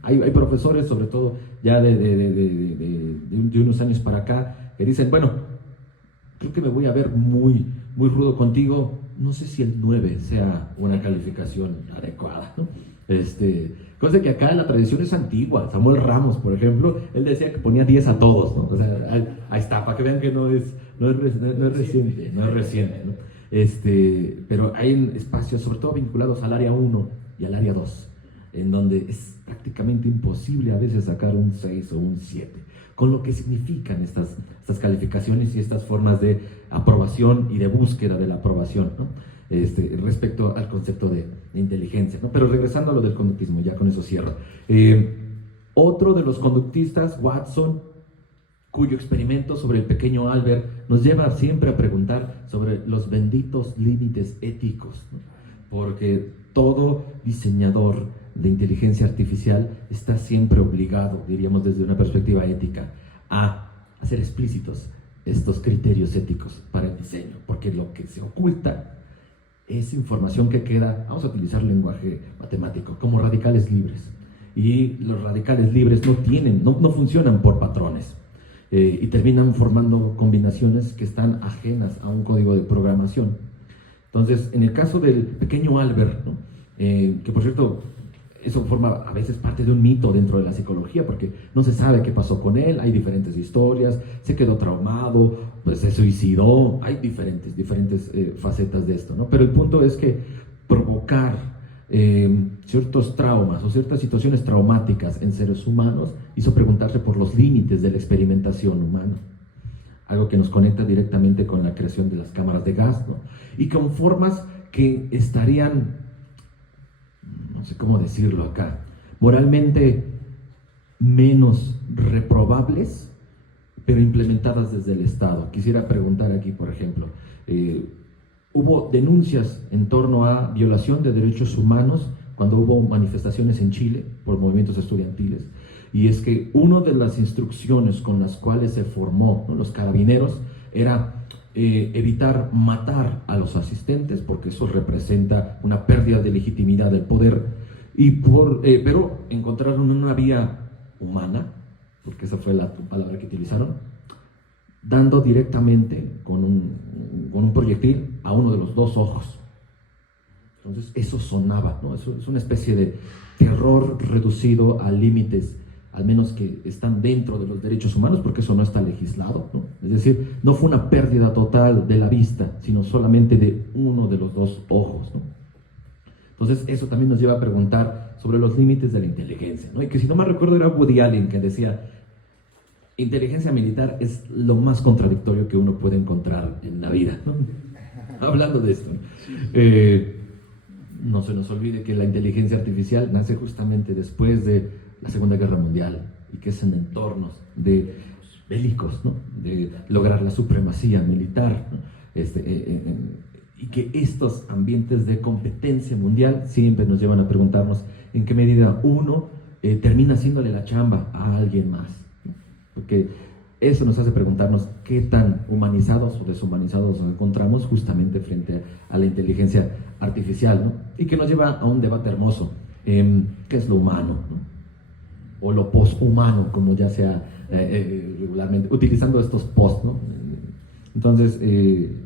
Hay profesores, sobre todo ya de unos años para acá, que dicen, bueno, creo que me voy a ver muy rudo contigo, no sé si el 9 sea una calificación adecuada, ¿no? Cosa que acá la tradición es antigua. Samuel Ramos, por ejemplo, él decía que ponía 10 a todos, ¿no? O sea, ahí está, para que vean que no es reciente, ¿no? Pero hay espacios, sobre todo vinculados al área 1 y al área 2, en donde es prácticamente imposible a veces sacar un 6 o un 7, con lo que significan estas calificaciones y estas formas de aprobación y de búsqueda de la aprobación, ¿no? Respecto al concepto de inteligencia, ¿no? Pero regresando a lo del conductismo, ya con eso cierro. Otro de los conductistas, Watson, cuyo experimento sobre el pequeño Albert nos lleva siempre a preguntar sobre los benditos límites éticos, ¿no? Porque todo diseñador de inteligencia artificial está siempre obligado, diríamos desde una perspectiva ética, a hacer explícitos estos criterios éticos para el diseño, porque lo que se oculta es información que queda, vamos a utilizar lenguaje matemático, como radicales libres. Y los radicales libres no funcionan por patrones, y terminan formando combinaciones que están ajenas a un código de programación. Entonces, en el caso del pequeño Albert, ¿no? Que por cierto, eso forma a veces parte de un mito dentro de la psicología, porque no se sabe qué pasó con él, hay diferentes historias, se quedó traumado, pues se suicidó, hay diferentes facetas de esto, ¿no? Pero el punto es que provocar ciertos traumas o ciertas situaciones traumáticas en seres humanos hizo preguntarse por los límites de la experimentación humana, algo que nos conecta directamente con la creación de las cámaras de gas, ¿no? Y con formas que estarían, no sé cómo decirlo acá, moralmente menos reprobables, pero implementadas desde el Estado. Quisiera preguntar aquí, por ejemplo, hubo denuncias en torno a violación de derechos humanos cuando hubo manifestaciones en Chile por movimientos estudiantiles, y es que una de las instrucciones con las cuales se formó, ¿no?, los carabineros era evitar matar a los asistentes, porque eso representa una pérdida de legitimidad del poder, pero encontraron una vía humana, porque esa fue la palabra que utilizaron, dando directamente con un proyectil a uno de los dos ojos. Entonces eso sonaba, ¿no? Eso es una especie de terror reducido a límites, al menos que están dentro de los derechos humanos, porque eso no está legislado, ¿no? Es decir, no fue una pérdida total de la vista, sino solamente de uno de los dos ojos, ¿no? Entonces eso también nos lleva a preguntar sobre los límites de la inteligencia, ¿no? Y que si no me recuerdo era Woody Allen que decía, inteligencia militar es lo más contradictorio que uno puede encontrar en la vida, ¿no? Hablando de esto, no se nos olvide que la inteligencia artificial nace justamente después de la Segunda Guerra Mundial, y que es en entornos bélicos, ¿no?, de lograr la supremacía militar, ¿no? Y que estos ambientes de competencia mundial siempre nos llevan a preguntarnos en qué medida uno termina haciéndole la chamba a alguien más, ¿no? Porque eso nos hace preguntarnos qué tan humanizados o deshumanizados nos encontramos justamente frente a la inteligencia artificial, ¿no? Y que nos lleva a un debate hermoso, ¿qué es lo humano, ¿no?, o lo poshumano, como ya sea regularmente, utilizando estos post, ¿no? Entonces,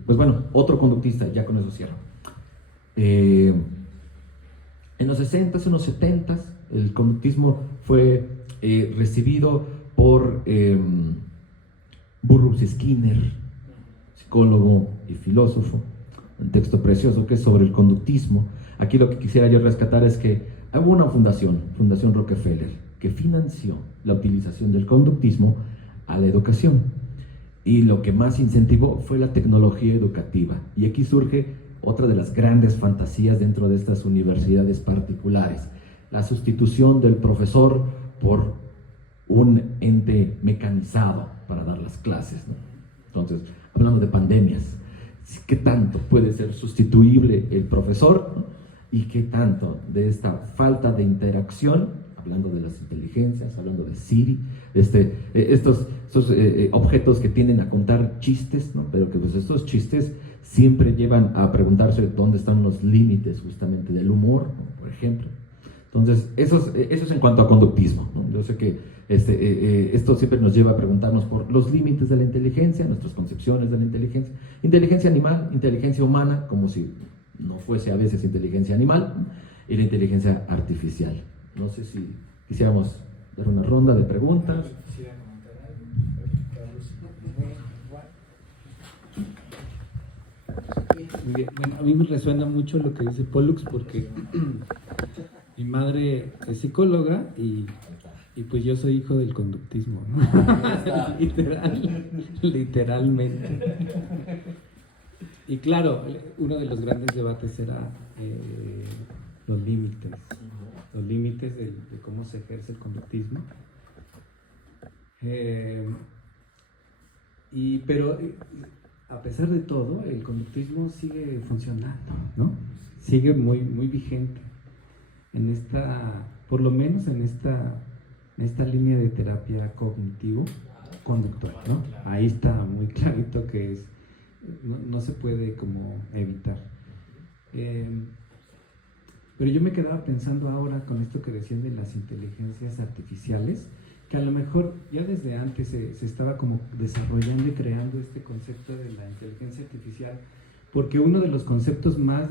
pues bueno, otro conductista, ya con eso cierro. En los 60s, en los 70s, el conductismo fue recibido por Burroughs Skinner, psicólogo y filósofo, un texto precioso que es sobre el conductismo. Aquí lo que quisiera yo rescatar es que hubo una Fundación Rockefeller, que financió la utilización del conductismo a la educación. Y lo que más incentivó fue la tecnología educativa. Y aquí surge otra de las grandes fantasías dentro de estas universidades particulares: la sustitución del profesor por un ente mecanizado para dar las clases, ¿no? Entonces, hablando de pandemias, ¿qué tanto puede ser sustituible el profesor, ¿no? ¿Y qué tanto de esta falta de interacción, hablando de las inteligencias, hablando de Siri, estos objetos que tienden a contar chistes, ¿no? Pero que pues estos chistes siempre llevan a preguntarse dónde están los límites justamente del humor, ¿no? Por ejemplo. Entonces, eso es en cuanto a conductismo, ¿no? Yo sé que esto siempre nos lleva a preguntarnos por los límites de la inteligencia, nuestras concepciones de la inteligencia animal, inteligencia humana, como si no fuese a veces inteligencia animal, ¿no? Y la inteligencia artificial. No sé si quisiéramos dar una ronda de preguntas. Quisiera comentar algo. Carlos. Muy bien. Bueno, a mí me resuena mucho lo que dice Pollux, porque mi madre es psicóloga y pues yo soy hijo del conductismo, ¿no? Literalmente. Y claro, uno de los grandes debates era los límites de cómo se ejerce el conductismo. Pero a pesar de todo, el conductismo sigue funcionando, ¿no? Sigue muy, muy vigente por lo menos en esta línea de terapia cognitivo-conductual, ¿no? Ahí está muy clarito que no se puede como evitar. Pero yo me quedaba pensando ahora con esto que decían de las inteligencias artificiales, que a lo mejor ya desde antes se estaba como desarrollando y creando este concepto de la inteligencia artificial, porque uno de los conceptos más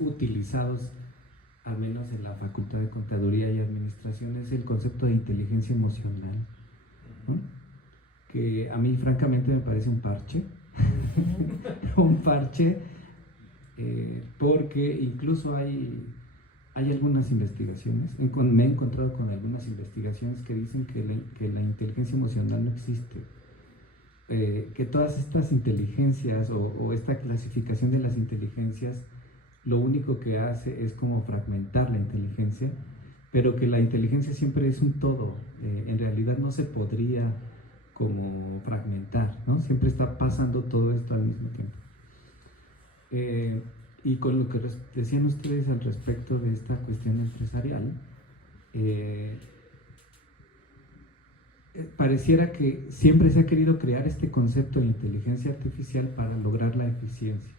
utilizados, al menos en la Facultad de Contaduría y Administración, es el concepto de inteligencia emocional, ¿no? Que a mí francamente me parece un parche, porque incluso hay algunas investigaciones, me he encontrado con algunas investigaciones que dicen que la inteligencia emocional no existe, que todas estas inteligencias o esta clasificación de las inteligencias lo único que hace es como fragmentar la inteligencia, pero que la inteligencia siempre es un todo, en realidad no se podría como fragmentar, ¿no? Siempre está pasando todo esto al mismo tiempo. Y con lo que decían ustedes al respecto de esta cuestión empresarial, pareciera que siempre se ha querido crear este concepto de inteligencia artificial para lograr la eficiencia.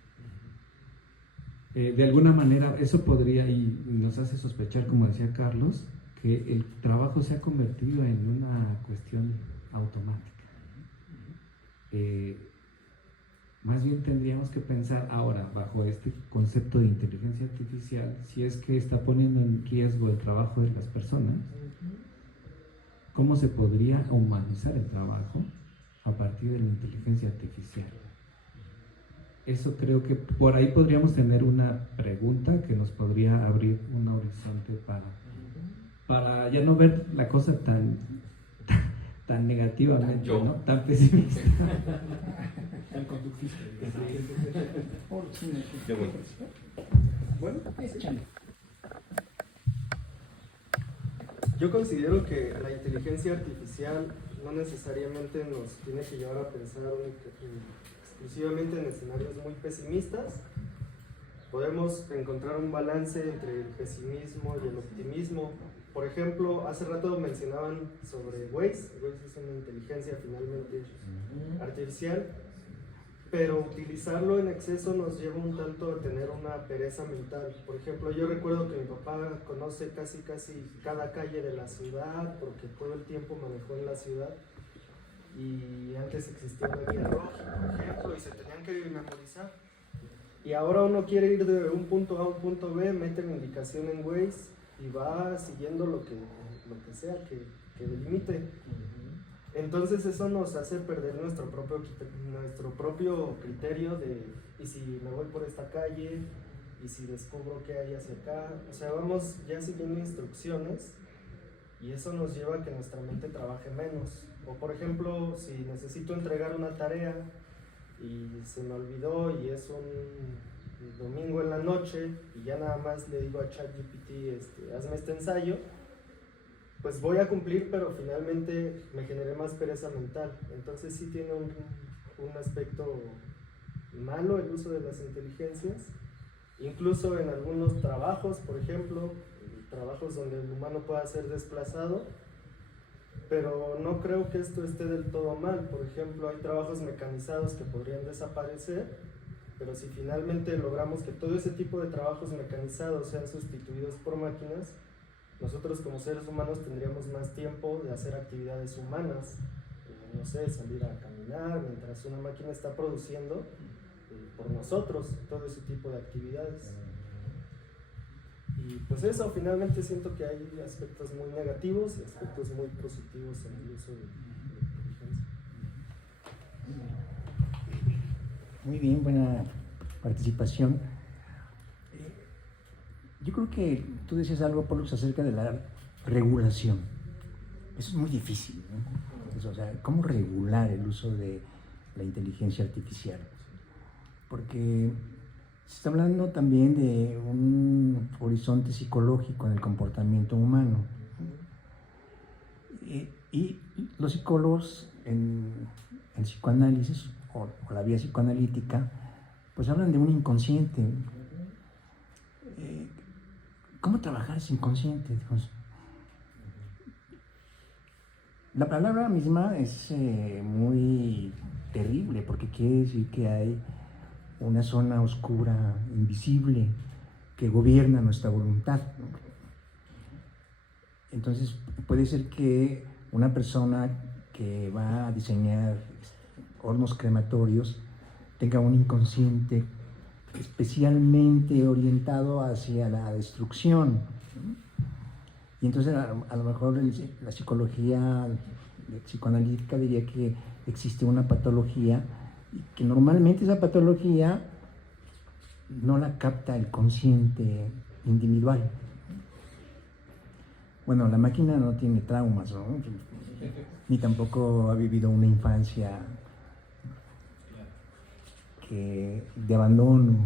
De alguna manera eso podría, y nos hace sospechar, como decía Carlos, que el trabajo se ha convertido en una cuestión automática. Más bien tendríamos que pensar ahora, bajo este concepto de inteligencia artificial, si es que está poniendo en riesgo el trabajo de las personas, ¿cómo se podría humanizar el trabajo a partir de la inteligencia artificial? Eso creo que por ahí podríamos tener una pregunta que nos podría abrir un horizonte para ya no ver la cosa tan negativamente, ¿no? Tan pesimista. Tan conductista. Bueno, yo considero que la inteligencia artificial no necesariamente nos tiene que llevar a pensar exclusivamente en escenarios muy pesimistas. Podemos encontrar un balance entre el pesimismo y el optimismo. Por ejemplo, hace rato mencionaban sobre Waze. Waze es una inteligencia finalmente artificial, pero utilizarlo en exceso nos lleva un tanto a tener una pereza mental. Por ejemplo, yo recuerdo que mi papá conoce casi cada calle de la ciudad porque todo el tiempo manejó en la ciudad y antes existía una guía roja, por ejemplo, y se tenían que memorizar. y ahora uno quiere ir de un punto A a un punto B, mete la indicación en Waze y va siguiendo lo que sea que delimite. Entonces eso nos hace perder nuestro propio criterio de, y si me voy por esta calle, y si descubro qué hay hacia acá, o sea, vamos ya siguiendo instrucciones y eso nos lleva a que nuestra mente trabaje menos. O por ejemplo, si necesito entregar una tarea y se me olvidó y es un domingo en la noche y ya nada más le digo a ChatGPT, hazme este ensayo, pues voy a cumplir, pero finalmente me generé más pereza mental. Entonces sí tiene un aspecto malo el uso de las inteligencias, incluso en algunos trabajos, por ejemplo, trabajos donde el humano pueda ser desplazado, pero no creo que esto esté del todo mal. Por ejemplo, hay trabajos mecanizados que podrían desaparecer, pero si finalmente logramos que todo ese tipo de trabajos mecanizados sean sustituidos por máquinas, nosotros como seres humanos tendríamos más tiempo de hacer actividades humanas, no sé, salir a caminar mientras una máquina está produciendo por nosotros todo ese tipo de actividades. Y pues eso, finalmente siento que hay aspectos muy negativos y aspectos muy positivos en el uso de inteligencia. Muy bien, buena participación. Yo creo que tú decías algo, Paulus, acerca de la regulación. Eso es muy difícil, ¿no? Eso, o sea, ¿cómo regular el uso de la inteligencia artificial? Porque se está hablando también de un horizonte psicológico en el comportamiento humano. Y los psicólogos en psicoanálisis o la vía psicoanalítica, pues hablan de un inconsciente. ¿Cómo trabajar ese inconsciente? La palabra misma es muy terrible porque quiere decir que hay una zona oscura, invisible, que gobierna nuestra voluntad, ¿no? Entonces puede ser que una persona que va a diseñar hornos crematorios tenga un inconsciente especialmente orientado hacia la destrucción, ¿no? Y entonces a lo mejor la psicología psicoanalítica diría que existe una patología y que normalmente esa patología no la capta el consciente individual. Bueno, la máquina no tiene traumas, ¿no? Ni tampoco ha vivido una infancia de abandono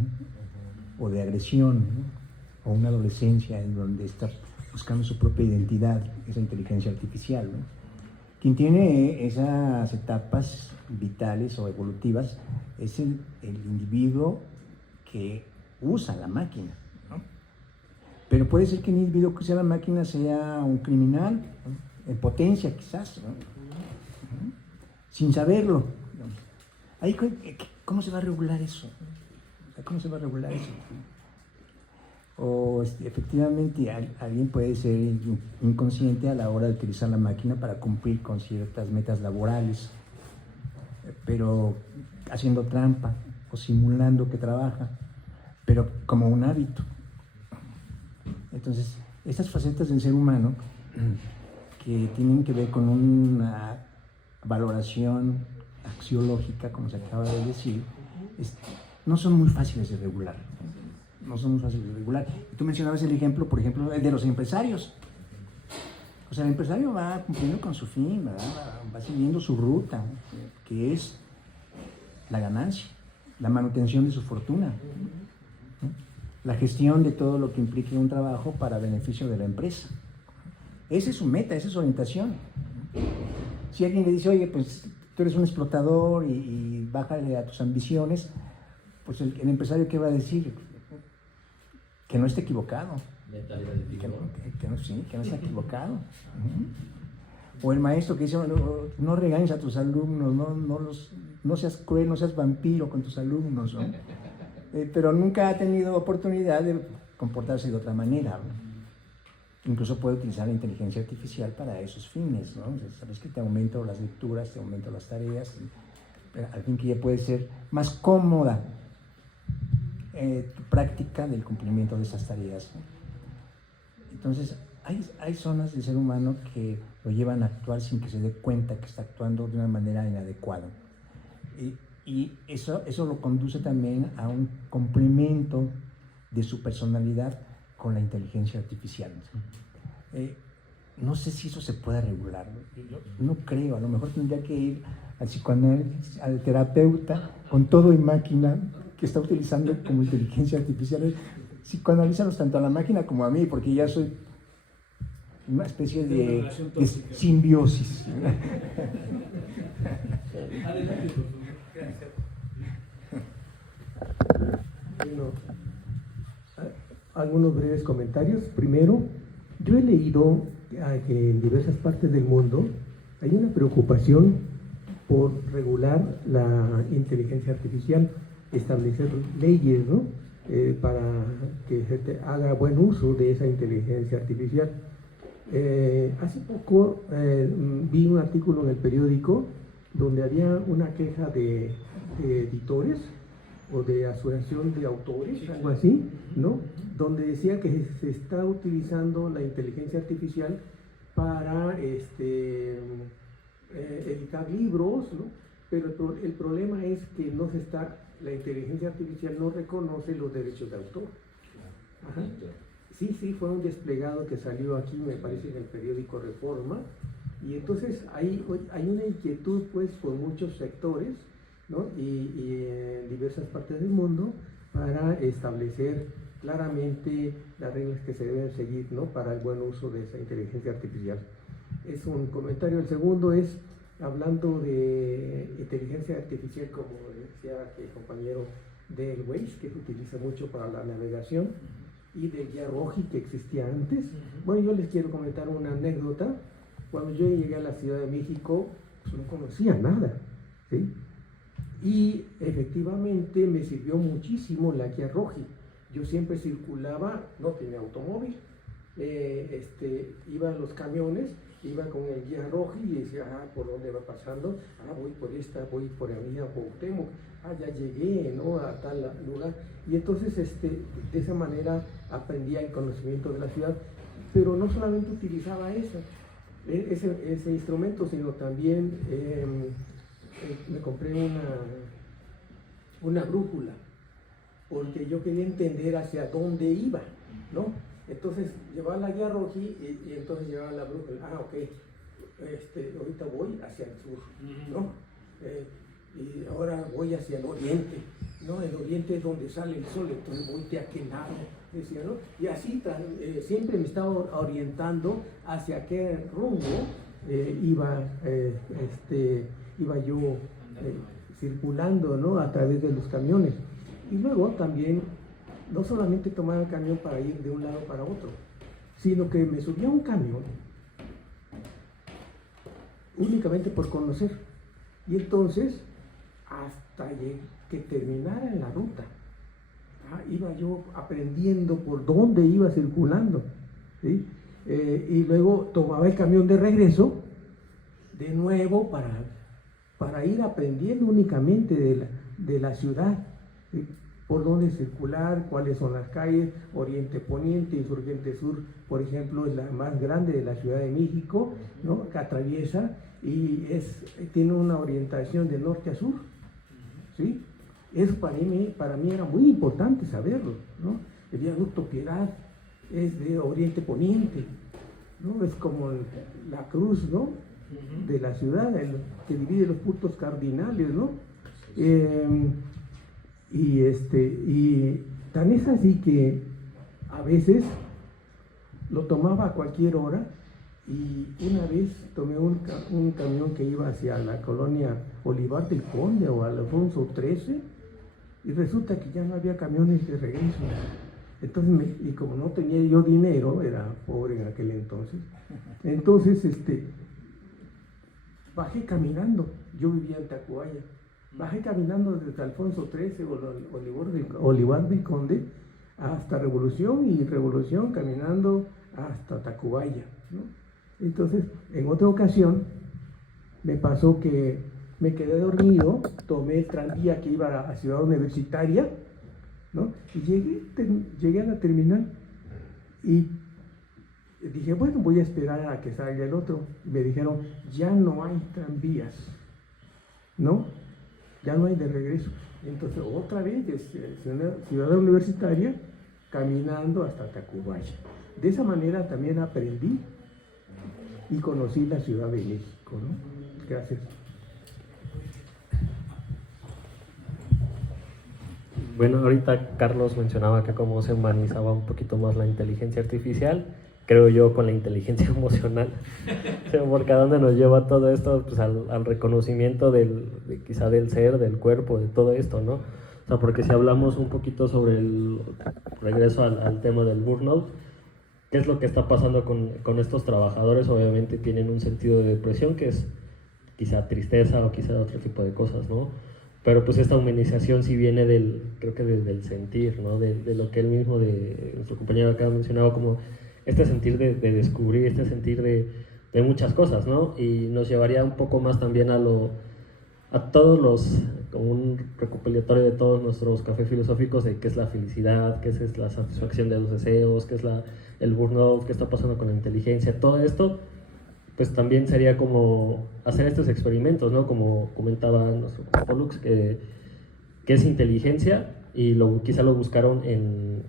o de agresión, ¿no? O una adolescencia en donde está buscando su propia identidad, esa inteligencia artificial, ¿no? Quien tiene esas etapas vitales o evolutivas es el individuo que usa la máquina, ¿no? Pero puede ser que el individuo que usa la máquina sea un criminal, ¿no? En potencia quizás, ¿no? Sin saberlo, ¿no? Ahí, ¿cómo se va a regular eso? ¿Cómo se va a regular eso? O efectivamente alguien puede ser inconsciente a la hora de utilizar la máquina para cumplir con ciertas metas laborales, pero haciendo trampa o simulando que trabaja, pero como un hábito. Entonces, estas facetas del ser humano que tienen que ver con una valoración axiológica, como se acaba de decir, no son muy fáciles de regular. No son muy fáciles de regular. Tú mencionabas el ejemplo, por ejemplo, el de los empresarios. O sea, el empresario va cumpliendo con su fin, ¿verdad? Va siguiendo su ruta, que es la ganancia, la manutención de su fortuna, ¿no? La gestión de todo lo que implique un trabajo para beneficio de la empresa. Esa es su meta, esa es su orientación. Si alguien le dice, oye, pues tú eres un explotador y bájale a tus ambiciones, pues el empresario, ¿qué va a decir? Que no esté equivocado. Que no esté equivocado. O el maestro que dice, no regañes a tus alumnos, no seas cruel, no seas vampiro con tus alumnos, ¿no? Pero nunca ha tenido oportunidad de comportarse de otra manera, ¿no? Incluso puede utilizar la inteligencia artificial para esos fines, ¿no? Sabes que te aumento las lecturas, te aumento las tareas, al fin que ya puede ser más cómoda tu práctica del cumplimiento de esas tareas, ¿no? Entonces, hay zonas del ser humano que lo llevan a actuar sin que se dé cuenta que está actuando de una manera inadecuada. Y eso lo conduce también a un complemento de su personalidad con la inteligencia artificial. No sé si eso se puede regular, no creo, a lo mejor tendría que ir al psicoanálisis, al terapeuta, con todo y máquina que está utilizando como inteligencia artificial, psicoanalízalos tanto a la máquina como a mí, porque ya soy una especie de simbiosis. Adelante, por favor. Gracias. Bueno, algunos breves comentarios. Primero, yo he leído que en diversas partes del mundo hay una preocupación por regular la inteligencia artificial, establecer leyes, ¿no? Para que se haga buen uso de esa inteligencia artificial. Hace poco vi un artículo en el periódico donde había una queja de editores o de asociación de autores, algo así, ¿no? Donde decía que se está utilizando la inteligencia artificial para editar libros, ¿no? Pero el problema es que la inteligencia artificial no reconoce los derechos de autor. Ajá. Sí, fue un desplegado que salió aquí, me parece, en el periódico Reforma, y entonces hay una inquietud, pues, por muchos sectores, ¿no? y en diversas partes del mundo, para establecer claramente las reglas que se deben seguir, ¿no? Para el buen uso de esa inteligencia artificial. Es un comentario. El segundo es, hablando de inteligencia artificial, como decía el compañero del Waze, que se utiliza mucho para la navegación, y del guía Roji que existía antes. Bueno, yo les quiero comentar una anécdota. Cuando yo llegué a la Ciudad de México, pues no conocía nada, ¿sí? Y efectivamente me sirvió muchísimo la guía Roji. Yo siempre circulaba, no tenía automóvil, iba a los camiones, iba con el guía Roji y decía, ¿por dónde va pasando? Voy por esta, voy por Avenida Cuauhtémoc, ya llegué, ¿no? A tal lugar. Y entonces, de esa manera aprendía el conocimiento de la ciudad, pero no solamente utilizaba ese instrumento, sino también me compré una brújula, porque yo quería entender hacia dónde iba, ¿no? Entonces llevaba la guía Roji y entonces llevaba la brújula. Ok, ahorita voy hacia el sur, ¿no? Y ahora voy hacia el oriente, ¿no? El oriente es donde sale el sol, entonces voy de aquel lado, decía, ¿no? Y así siempre me estaba orientando hacia qué rumbo iba yo circulando, ¿no? A través de los camiones. Y luego también, no solamente tomaba el camión para ir de un lado para otro, sino que me subía a un camión únicamente por conocer. Y entonces, hasta que terminara en la ruta, iba yo aprendiendo por dónde iba circulando, ¿sí? Y luego tomaba el camión de regreso, de nuevo, para ir aprendiendo únicamente de la ciudad, ¿sí? Por dónde circular, cuáles son las calles, Oriente Poniente, Insurgente Sur, por ejemplo, es la más grande de la Ciudad de México, ¿no? Que atraviesa y tiene una orientación de norte a sur, ¿sí? Eso para mí era muy importante saberlo, ¿no? El viaducto Piedad es de Oriente Poniente, ¿no? Es como la cruz, ¿no? De la ciudad, que divide los puntos cardinales, ¿no? Y tan es así que a veces lo tomaba a cualquier hora, y una vez tomé un camión que iba hacia la colonia Olivar del Conde o Alfonso XIII, y resulta que ya no había camiones de regreso. Entonces, y como no tenía yo dinero, era pobre en aquel entonces, bajé caminando. Yo vivía en Tacubaya. Bajé caminando desde Alfonso XIII o Olivar del Conde hasta Revolución, y Revolución caminando hasta Tacubaya, ¿no? Entonces, en otra ocasión me pasó que me quedé dormido, tomé el tranvía que iba a Ciudad Universitaria, ¿no? Y llegué a la terminal y dije, bueno, voy a esperar a que salga el otro. Me dijeron, ya no hay tranvías, ¿no? Ya no hay de regreso. Entonces, otra vez, Ciudad Universitaria, caminando hasta Tacubaya. De esa manera también aprendí y conocí la Ciudad de México, ¿no? Gracias. Bueno, ahorita Carlos mencionaba que cómo se humanizaba un poquito más la inteligencia artificial, creo yo con la inteligencia emocional, o sea, porque a dónde nos lleva todo esto, pues al reconocimiento quizá del ser, del cuerpo, de todo esto, ¿no? O sea, porque si hablamos un poquito sobre el regreso al tema del burnout, ¿qué es lo que está pasando con estos trabajadores? Obviamente tienen un sentido de depresión que es quizá tristeza o quizá otro tipo de cosas, ¿no? Pero pues esta humanización sí viene creo que del sentir, ¿no? De lo que él mismo, de nuestro compañero acá mencionaba, como este sentir de descubrir, este sentir de muchas cosas, ¿no? Y nos llevaría un poco más también a todos como un recopilatorio de todos nuestros cafés filosóficos de qué es la felicidad, qué es la satisfacción de los deseos, qué es el burnout, qué está pasando con la inteligencia, todo esto, pues también sería como hacer estos experimentos, ¿no? Como comentaba nuestro Pollux, que es inteligencia, y quizá lo buscaron en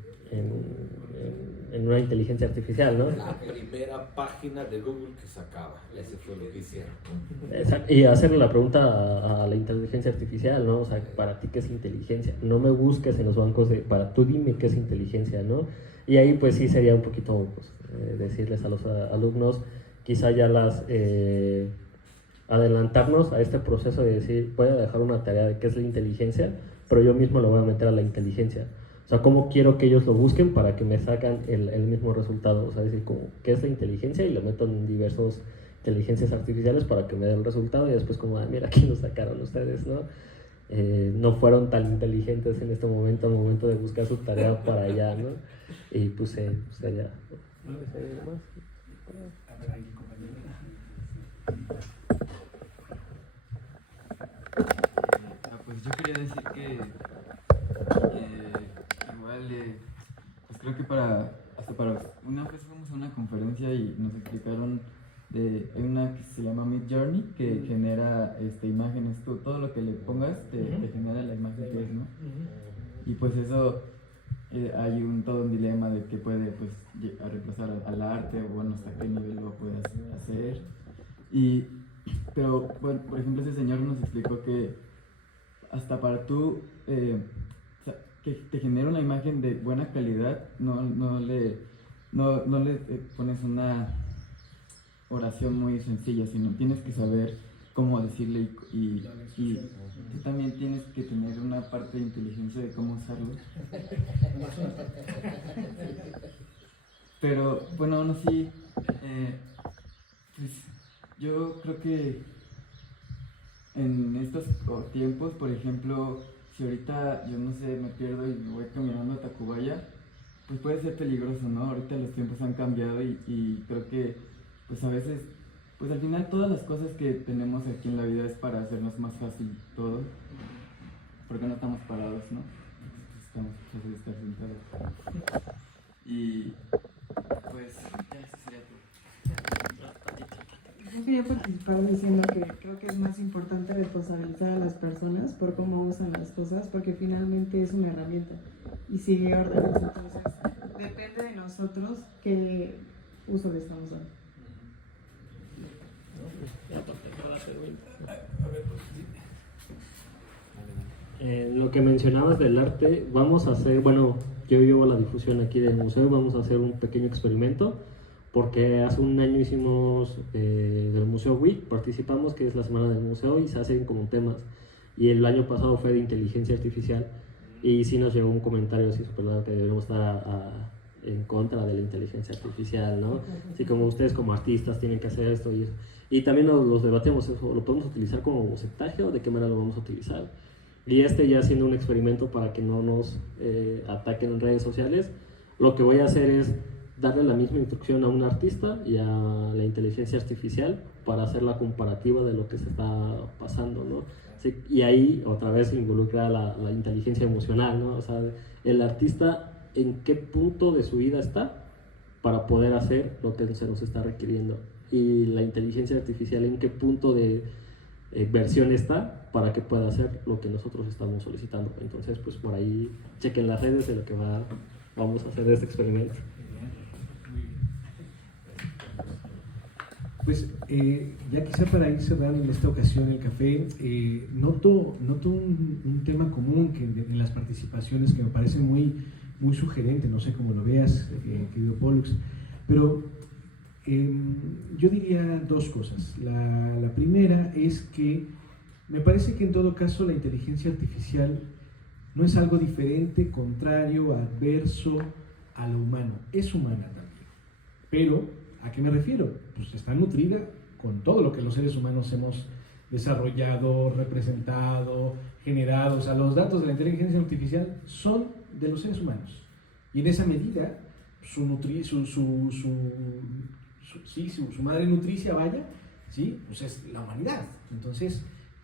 una inteligencia artificial, ¿no? La primera página de Google que sacaba, ese fue lo que hicieron. Exacto. Y hacerle la pregunta a la inteligencia artificial, ¿no? O sea, para ti, ¿qué es inteligencia? No me busques en los bancos tú dime qué es inteligencia, ¿no? Y ahí pues sí sería un poquito pues, decirles a los alumnos, quizá ya adelantarnos a este proceso de decir, voy a dejar una tarea de qué es la inteligencia, pero yo mismo lo voy a meter a la inteligencia. O sea, ¿cómo quiero que ellos lo busquen para que me sacan el mismo resultado? O sea, decir, como, ¿qué es la inteligencia? Y lo meto en diversos inteligencias artificiales para que me den el resultado y después como, mira, aquí lo sacaron ustedes, ¿no? No fueron tan inteligentes en este momento, al momento de buscar su tarea para allá, ¿no? Y puse allá. Pues yo quería decir que igual, pues creo que hasta para una vez fuimos a una conferencia y nos explicaron hay una que se llama Midjourney que genera imágenes, todo lo que le pongas te genera la imagen que es, ¿no? Y pues eso hay todo un dilema de que puede pues a reemplazar al arte, o bueno, hasta qué nivel lo puedas hacer. Pero bueno, por ejemplo, ese señor nos explicó que hasta para tú que te genera una imagen de buena calidad, no le pones una oración muy sencilla, sino tienes que saber cómo decirle y tú también tienes que tener una parte de inteligencia de cómo usarlo. Pero bueno, aún así, pues yo creo que en estos tiempos, por ejemplo, si ahorita yo no sé, me pierdo y me voy caminando a Tacubaya, pues puede ser peligroso, ¿no? Ahorita los tiempos han cambiado y creo que pues a veces, pues al final todas las cosas que tenemos aquí en la vida es para hacernos más fácil todo, porque no estamos parados, ¿no? Estamos fácil de estar sentados. Y pues ya eso sería todo. Yo quería participar diciendo que creo que es más importante responsabilizar a las personas por cómo usan las cosas, porque finalmente es una herramienta y sigue órdenes. Entonces, depende de nosotros qué uso le estamos dando. Lo que mencionabas del arte, vamos a hacer, bueno, yo llevo la difusión aquí del museo, vamos a hacer un pequeño experimento, porque hace un año hicimos del Museo Week, participamos, que es la semana del museo, y se hacen como temas, y el año pasado fue de inteligencia artificial, y sí nos llegó un comentario así súper largo que debemos estar en contra de la inteligencia artificial, ¿no? Así como ustedes como artistas tienen que hacer esto y eso. Y también los debatimos, ¿eso lo podemos utilizar como bocetaje o de qué manera lo vamos a utilizar? Y ya haciendo un experimento para que no nos ataquen en redes sociales, lo que voy a hacer es darle la misma instrucción a un artista y a la inteligencia artificial para hacer la comparativa de lo que se está pasando, ¿no? Sí, y ahí otra vez involucra la inteligencia emocional, ¿no? O sea, el artista en qué punto de su vida está para poder hacer lo que se nos está requiriendo, y la inteligencia artificial en qué punto de versión está para que pueda hacer lo que nosotros estamos solicitando. Entonces, pues por ahí chequen las redes de lo que vamos a hacer de este experimento. Pues ya quizá para ir cerrando en esta ocasión el café, noto un tema común que en las participaciones que me parece muy sugerente, no sé cómo lo veas, querido Pollux, pero yo diría dos cosas. La primera es que me parece que en todo caso la inteligencia artificial no es algo diferente, contrario, adverso a lo humano. Es humana también. Pero, ¿a qué me refiero? Pues está nutrida con todo lo que los seres humanos hemos desarrollado, representado, generado. O sea, los datos de la inteligencia artificial son de los seres humanos. Y en esa medida, su madre nutricia, vaya, ¿sí? Pues es la humanidad. Entonces,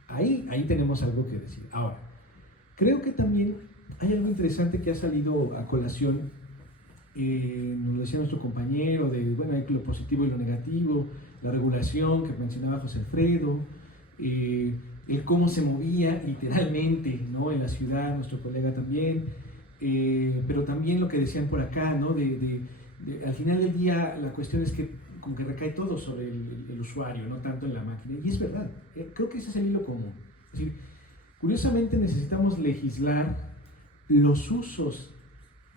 ahí tenemos algo que decir. Ahora, creo que también hay algo interesante que ha salido a colación. Nos lo decía nuestro compañero, bueno, hay lo positivo y lo negativo, la regulación que mencionaba José Alfredo, el cómo se movía literalmente, ¿no? En la ciudad, nuestro colega también, pero también lo que decían por acá, ¿no? Al final del día la cuestión es que como que recae todo sobre el usuario, no tanto en la máquina, y es verdad, creo que ese es el hilo común. Es decir, curiosamente necesitamos legislar los usos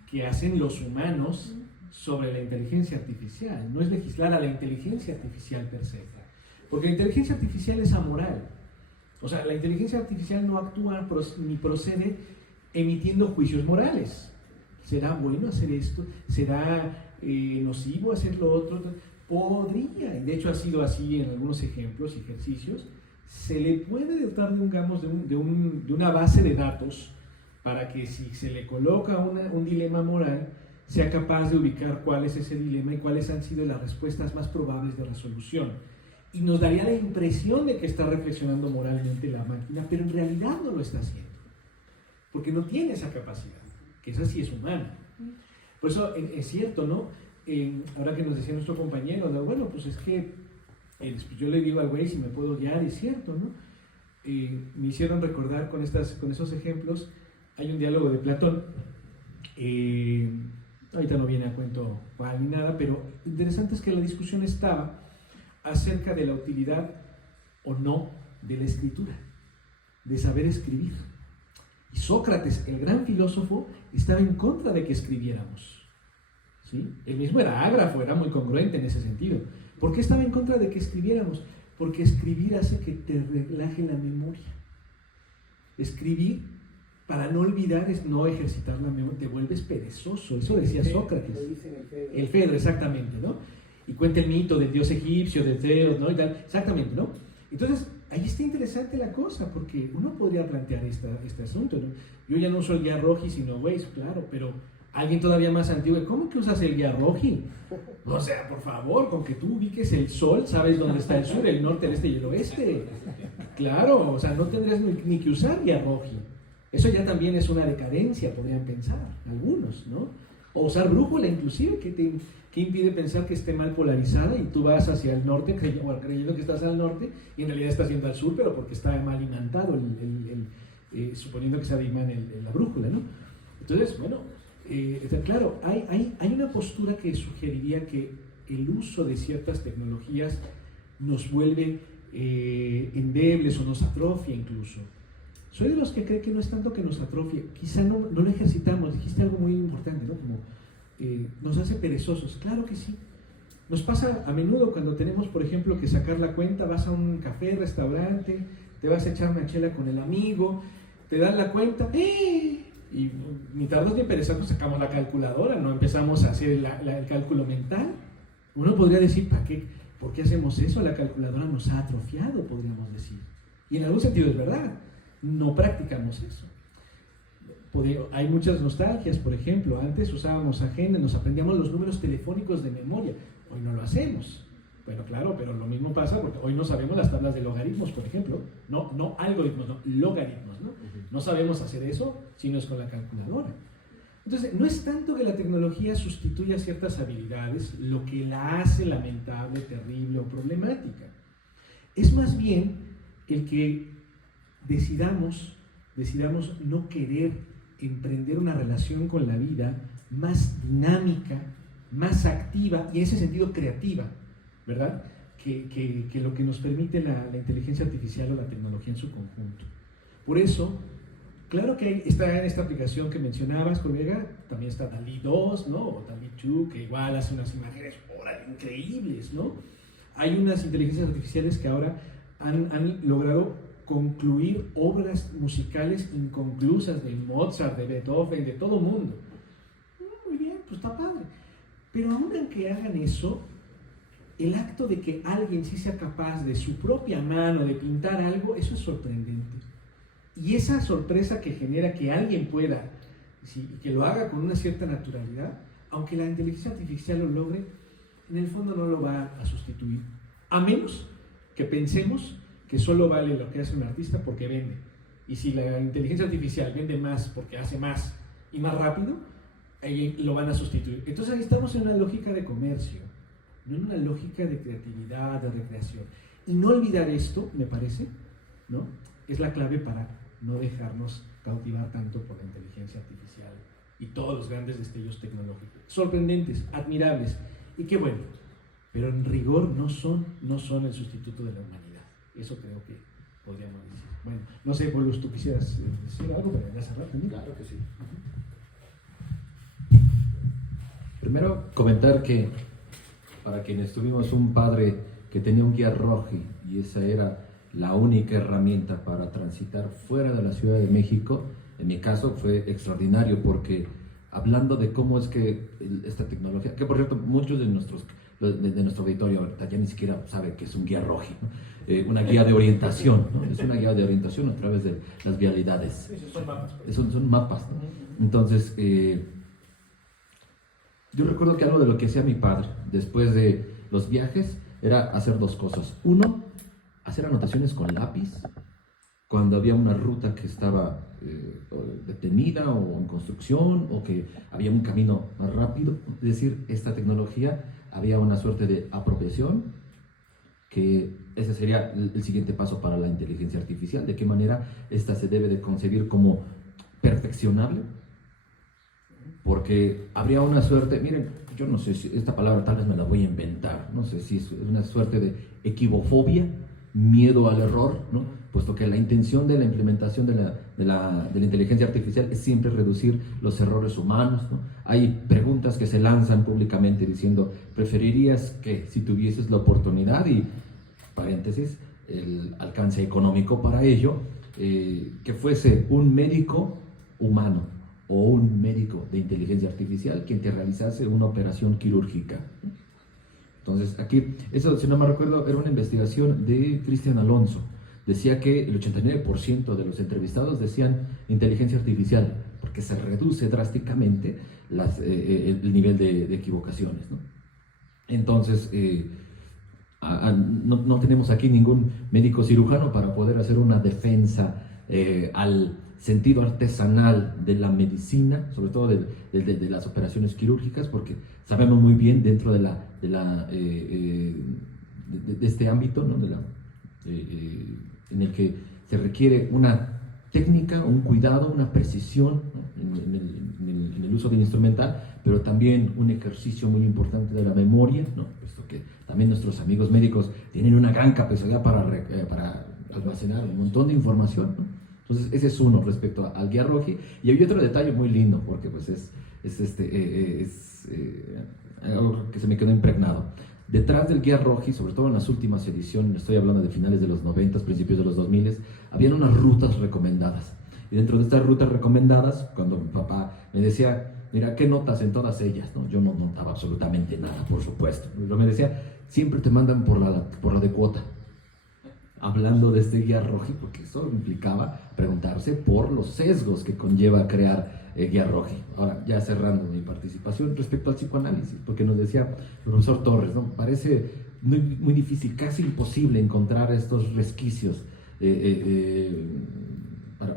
que hacen los humanos sobre la inteligencia artificial, no es legislar a la inteligencia artificial per se, porque la inteligencia artificial es amoral. O sea, la inteligencia artificial no actúa ni procede emitiendo juicios morales. ¿Será bueno hacer esto? ¿Será nocivo hacer lo otro? Podría, y de hecho ha sido así en algunos ejemplos y ejercicios, se le puede dotar de una base de datos para que si se le coloca un dilema moral, sea capaz de ubicar cuál es ese dilema y cuáles han sido las respuestas más probables de resolución. Y nos daría la impresión de que está reflexionando moralmente la máquina, pero en realidad no lo está haciendo, porque no tiene esa capacidad, que esa sí es humana. Por eso es cierto, ¿no? Ahora que nos decía nuestro compañero, ¿no? Bueno, pues es que yo le digo al güey si me puedo guiar, es cierto, ¿no? Me hicieron recordar con esos ejemplos, hay un diálogo de Platón, ahorita no viene a cuento cuál ni nada, pero lo interesante es que la discusión estaba acerca de la utilidad o no de la escritura, de saber escribir. Y Sócrates, el gran filósofo, estaba en contra de que escribiéramos, ¿sí? Él mismo era ágrafo, era muy congruente en ese sentido. ¿Por qué estaba en contra de que escribiéramos? Porque escribir hace que te relaje la memoria. Escribir, para no olvidar, es no ejercitar la memoria, te vuelves perezoso. Eso decía Sócrates. El Fedro, exactamente, ¿no? Y cuenta el mito del dios egipcio, de Zeus, ¿no? Y tal, exactamente, ¿no? Entonces, ahí está interesante la cosa, porque uno podría plantear este asunto, ¿no? Yo ya no uso el guía roji, sino Waze, claro, pero alguien todavía más antiguo, ¿cómo que usas el guía roji? O sea, por favor, con que tú ubiques el sol, sabes dónde está el sur, el norte, el este y el oeste. Claro, o sea, no tendrías ni que usar guía roji. Eso ya también es una decadencia, podrían pensar algunos, ¿no? O usar brújula inclusive, que impide pensar que esté mal polarizada y tú vas hacia el norte creyendo que estás al norte y en realidad estás yendo al sur, pero porque está mal imantado, suponiendo que sea imán la brújula, ¿no? Entonces, bueno, claro, hay una postura que sugeriría que el uso de ciertas tecnologías nos vuelve endebles o nos atrofia incluso. Soy de los que cree que no es tanto que nos atrofie, quizá no lo ejercitamos. Dijiste algo muy importante, ¿no? Como nos hace perezosos. Claro que sí. Nos pasa a menudo cuando tenemos, por ejemplo, que sacar la cuenta, vas a un café, restaurante, te vas a echar una chela con el amigo, te dan la cuenta, y ni tardos ni perezosos sacamos la calculadora, no empezamos a hacer el cálculo mental. Uno podría decir, ¿por qué hacemos eso? La calculadora nos ha atrofiado, podríamos decir. Y en algún sentido es verdad. No practicamos eso. Hay muchas nostalgias, por ejemplo, antes usábamos agenda, nos aprendíamos los números telefónicos de memoria, hoy no lo hacemos. Bueno, claro, pero lo mismo pasa porque hoy no sabemos las tablas de logaritmos, por ejemplo. No algoritmos, no, logaritmos, ¿no? No sabemos hacer eso si no es con la calculadora. Entonces, no es tanto que la tecnología sustituya ciertas habilidades lo que la hace lamentable, terrible o problemática. Es más bien el que decidamos no querer emprender una relación con la vida más dinámica, más activa y en ese sentido creativa, ¿verdad? Que lo que nos permite la inteligencia artificial o la tecnología en su conjunto. Por eso, claro que está en esta aplicación que mencionabas, colega, también está DALL-E 2, ¿no? O DALL-E 2, que igual hace unas imágenes increíbles, ¿no? Hay unas inteligencias artificiales que ahora han logrado concluir obras musicales inconclusas de Mozart, de Beethoven, de todo mundo. Muy bien, pues está padre. Pero aún aunque hagan eso, el acto de que alguien sí sea capaz de su propia mano de pintar algo, eso es sorprendente. Y esa sorpresa que genera que alguien pueda, que lo haga con una cierta naturalidad, aunque la inteligencia artificial lo logre, en el fondo no lo va a sustituir. A menos que pensemos que solo vale lo que hace un artista porque vende. Y si la inteligencia artificial vende más porque hace más y más rápido, ahí lo van a sustituir. Entonces ahí estamos en una lógica de comercio, no en una lógica de creatividad, de recreación. Y no olvidar esto, me parece, ¿no? Es la clave para no dejarnos cautivar tanto por la inteligencia artificial y todos los grandes destellos tecnológicos. Sorprendentes, admirables, y qué bueno, pero en rigor no son el sustituto de la humanidad. Eso creo que podríamos decir. Bueno, no sé, Paulus, tú quisieras decir algo para ya cerrar también. Claro que sí. Primero, comentar que para quienes tuvimos un padre que tenía un guía rojo y esa era la única herramienta para transitar fuera de la Ciudad de México, en mi caso fue extraordinario porque hablando de cómo es que esta tecnología, que por cierto muchos de nuestro auditorio ahorita ya ni siquiera sabe que es un guía rojo, ¿no? Una guía de orientación, ¿no? Es una guía de orientación a través de las vialidades. Son mapas. Son mapas, ¿no? Entonces, yo recuerdo que algo de lo que hacía mi padre después de los viajes era hacer dos cosas. Uno, hacer anotaciones con lápiz cuando había una ruta que estaba detenida o en construcción o que había un camino más rápido. Es decir, esta tecnología había una suerte de apropiación, que ese sería el siguiente paso para la inteligencia artificial, de qué manera esta se debe de concebir como perfeccionable, porque habría una suerte, miren, yo no sé si esta palabra tal vez me la voy a inventar, no sé si es una suerte de equivofobia, miedo al error, ¿no? Puesto que la intención de la implementación de la inteligencia artificial es siempre reducir los errores humanos, ¿no? Hay preguntas que se lanzan públicamente diciendo, ¿preferirías que si tuvieses la oportunidad y, paréntesis, el alcance económico para ello, que fuese un médico humano o un médico de inteligencia artificial quien te realizase una operación quirúrgica? Entonces, aquí, eso, si no me recuerdo, era una investigación de Cristian Alonso. Decía que el 89% de los entrevistados decían inteligencia artificial, porque se reduce drásticamente el nivel de equivocaciones, ¿no? Entonces, no tenemos aquí ningún médico cirujano para poder hacer una defensa al sentido artesanal de la medicina, sobre todo de las operaciones quirúrgicas, porque sabemos muy bien dentro de este ámbito, ¿no? En el que se requiere una técnica, un cuidado, una precisión, ¿no? en el uso del instrumental, pero también un ejercicio muy importante de la memoria, ¿no? Puesto que también nuestros amigos médicos tienen una gran capacidad para almacenar un montón de información, ¿no? Entonces ese es uno respecto al guía rojo. Y hay otro detalle muy lindo, porque pues es algo que se me quedó impregnado. Detrás del guía rojo, sobre todo en las últimas ediciones, estoy hablando de finales de los 90, principios de los 2000, habían unas rutas recomendadas. Y dentro de estas rutas recomendadas, cuando mi papá me decía, mira, ¿qué notas en todas ellas? ¿No? Yo no notaba absolutamente nada, por supuesto. Pero me decía, siempre te mandan por la de cuota. Hablando de este guía rojo, porque eso implicaba preguntarse por los sesgos que conlleva crear guía rojo. Ahora, ya cerrando mi participación respecto al psicoanálisis, porque nos decía el profesor Torres, ¿no? Parece muy difícil, casi imposible encontrar estos resquicios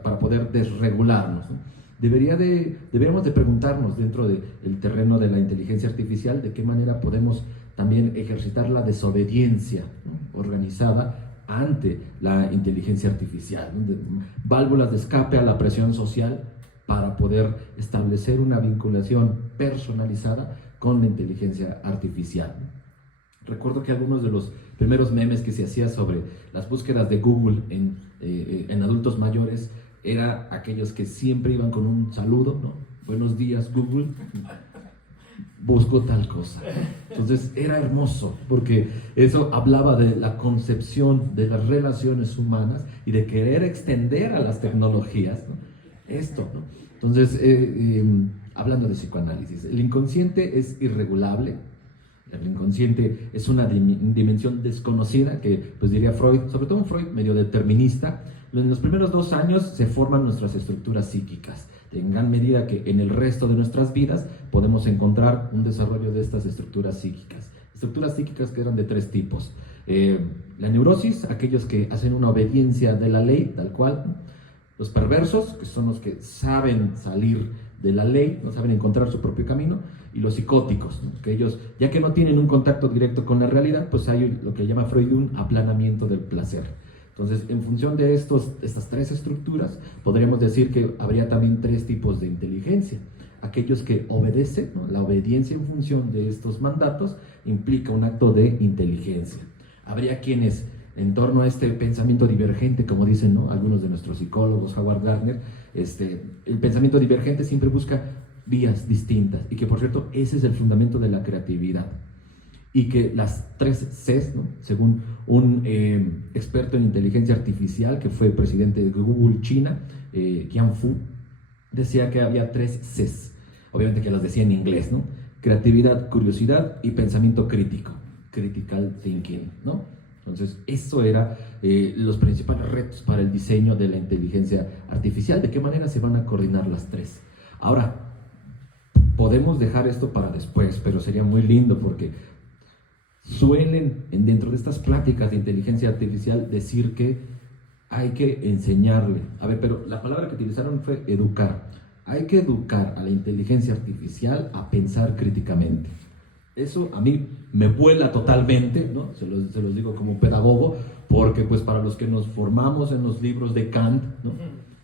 para poder desregularnos, ¿no? Deberíamos de preguntarnos dentro del terreno de la inteligencia artificial de qué manera podemos también ejercitar la desobediencia, ¿no?, organizada ante la inteligencia artificial, ¿no?, válvulas de escape a la presión social para poder establecer una vinculación personalizada con la inteligencia artificial. Recuerdo que algunos de los primeros memes que se hacía sobre las búsquedas de Google en adultos mayores era aquellos que siempre iban con un saludo, ¿no? Buenos días, Google, busco tal cosa. Entonces era hermoso, porque eso hablaba de la concepción de las relaciones humanas y de querer extender a las tecnologías, ¿no?, esto, ¿no? Entonces, hablando de psicoanálisis, el inconsciente es irregulable. El inconsciente es una dimensión desconocida que, pues diría Freud, sobre todo un Freud medio determinista. En los primeros 2 años se forman nuestras estructuras psíquicas, en gran medida que en el resto de nuestras vidas podemos encontrar un desarrollo de estas estructuras psíquicas. Estructuras psíquicas que eran de 3 tipos. La neurosis, aquellos que hacen una obediencia de la ley, tal cual, ¿no? Los perversos, que son los que saben salir de la ley, no saben encontrar su propio camino, y los psicóticos, ¿no?, que ellos, ya que no tienen un contacto directo con la realidad, pues hay lo que llama Freud un aplanamiento del placer. Entonces, en función de estas 3 estructuras, podríamos decir que habría también 3 tipos de inteligencia. Aquellos que obedecen, ¿no?, la obediencia en función de estos mandatos implica un acto de inteligencia. Habría quienes, en torno a este pensamiento divergente, como dicen, ¿no?, algunos de nuestros psicólogos, Howard Gardner, el pensamiento divergente siempre busca vías distintas, y que por cierto ese es el fundamento de la creatividad, y que las 3 Cs, ¿no?, según un experto en inteligencia artificial que fue presidente de Google China, Qian Fu, decía que había 3 Cs, obviamente que las decía en inglés, ¿no?, creatividad, curiosidad y pensamiento crítico, critical thinking, ¿no? Entonces, eso era los principales retos para el diseño de la inteligencia artificial. ¿De qué manera se van a coordinar las 3? Ahora, podemos dejar esto para después, pero sería muy lindo porque suelen, dentro de estas pláticas de inteligencia artificial, decir que hay que enseñarle. A ver, pero la palabra que utilizaron fue educar. Hay que educar a la inteligencia artificial a pensar críticamente. Eso a mí me vuela totalmente, ¿no? Se los digo como pedagogo, porque pues para los que nos formamos en los libros de Kant, ¿no?,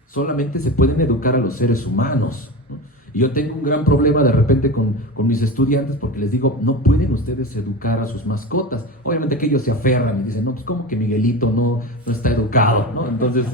solamente se pueden educar a los seres humanos, ¿no? Y yo tengo un gran problema de repente con mis estudiantes, porque les digo, no pueden ustedes educar a sus mascotas. Obviamente que ellos se aferran y dicen, no, pues como que Miguelito no está educado, ¿no? Entonces,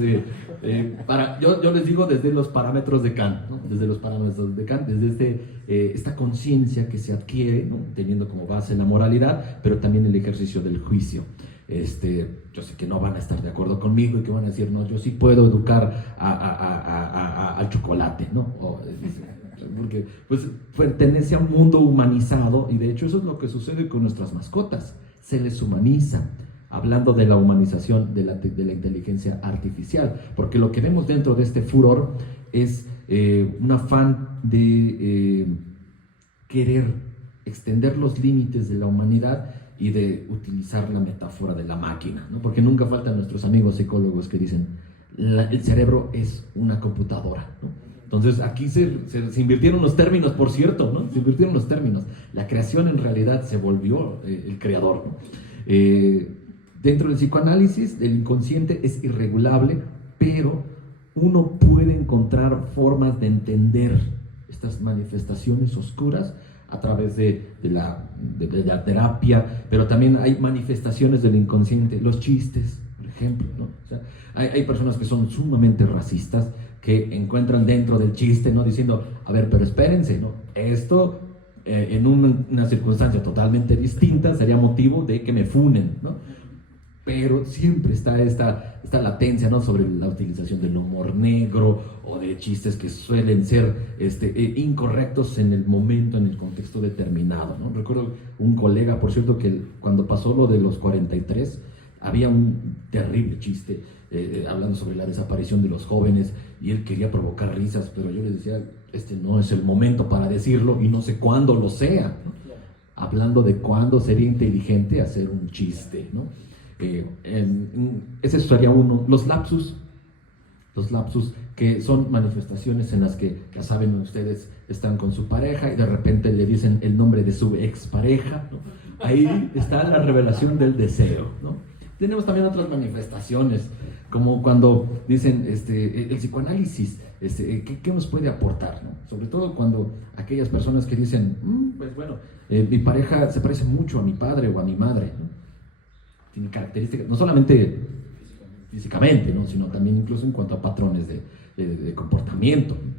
yo les digo desde los parámetros de Kant, ¿no?, desde los parámetros de Kant, desde esta conciencia que se adquiere, ¿no?, teniendo como base la moralidad, pero también el ejercicio del juicio. Yo sé que no van a estar de acuerdo conmigo y que van a decir, no, yo sí puedo educar al chocolate, ¿no? Porque pues pertenece a un mundo humanizado, y de hecho eso es lo que sucede con nuestras mascotas, se les humaniza, hablando de la humanización de la inteligencia artificial, porque lo que vemos dentro de este furor es un afán de querer extender los límites de la humanidad y de utilizar la metáfora de la máquina, ¿no? Porque nunca faltan nuestros amigos psicólogos que dicen, el cerebro es una computadora, ¿no? Entonces aquí se invirtieron los términos, por cierto, ¿no? Se invirtieron los términos. La creación en realidad se volvió el creador, ¿no? Dentro del psicoanálisis, el inconsciente es irregulable, pero uno puede encontrar formas de entender estas manifestaciones oscuras a través de la terapia, pero también hay manifestaciones del inconsciente, los chistes, por ejemplo, ¿no? O sea, hay personas que son sumamente racistas, que encuentran dentro del chiste, ¿no?, diciendo, a ver, pero espérense, ¿no?, esto en una circunstancia totalmente distinta sería motivo de que me funen, ¿no? Pero siempre está esta latencia, ¿no?, sobre la utilización del humor negro o de chistes que suelen ser incorrectos en el momento, en el contexto determinado, ¿no? Recuerdo un colega, por cierto, que cuando pasó lo de los 43, había un terrible chiste hablando sobre la desaparición de los jóvenes, y él quería provocar risas, pero yo le decía, no es el momento para decirlo y no sé cuándo lo sea, ¿no? hablando de cuándo sería inteligente hacer un chiste, ¿no? Ese sería uno. Los lapsus, que son manifestaciones en las que, ya saben ustedes, están con su pareja y de repente le dicen el nombre de su expareja, ¿no? Ahí está la revelación del deseo, ¿no? Tenemos también otras manifestaciones, como cuando dicen el psicoanálisis, ¿qué nos puede aportar, ¿no? Sobre todo cuando aquellas personas que dicen, pues bueno, mi pareja se parece mucho a mi padre o a mi madre, ¿no? Tiene características, no solamente físicamente, ¿no? Sino también incluso en cuanto a patrones de comportamiento, ¿no?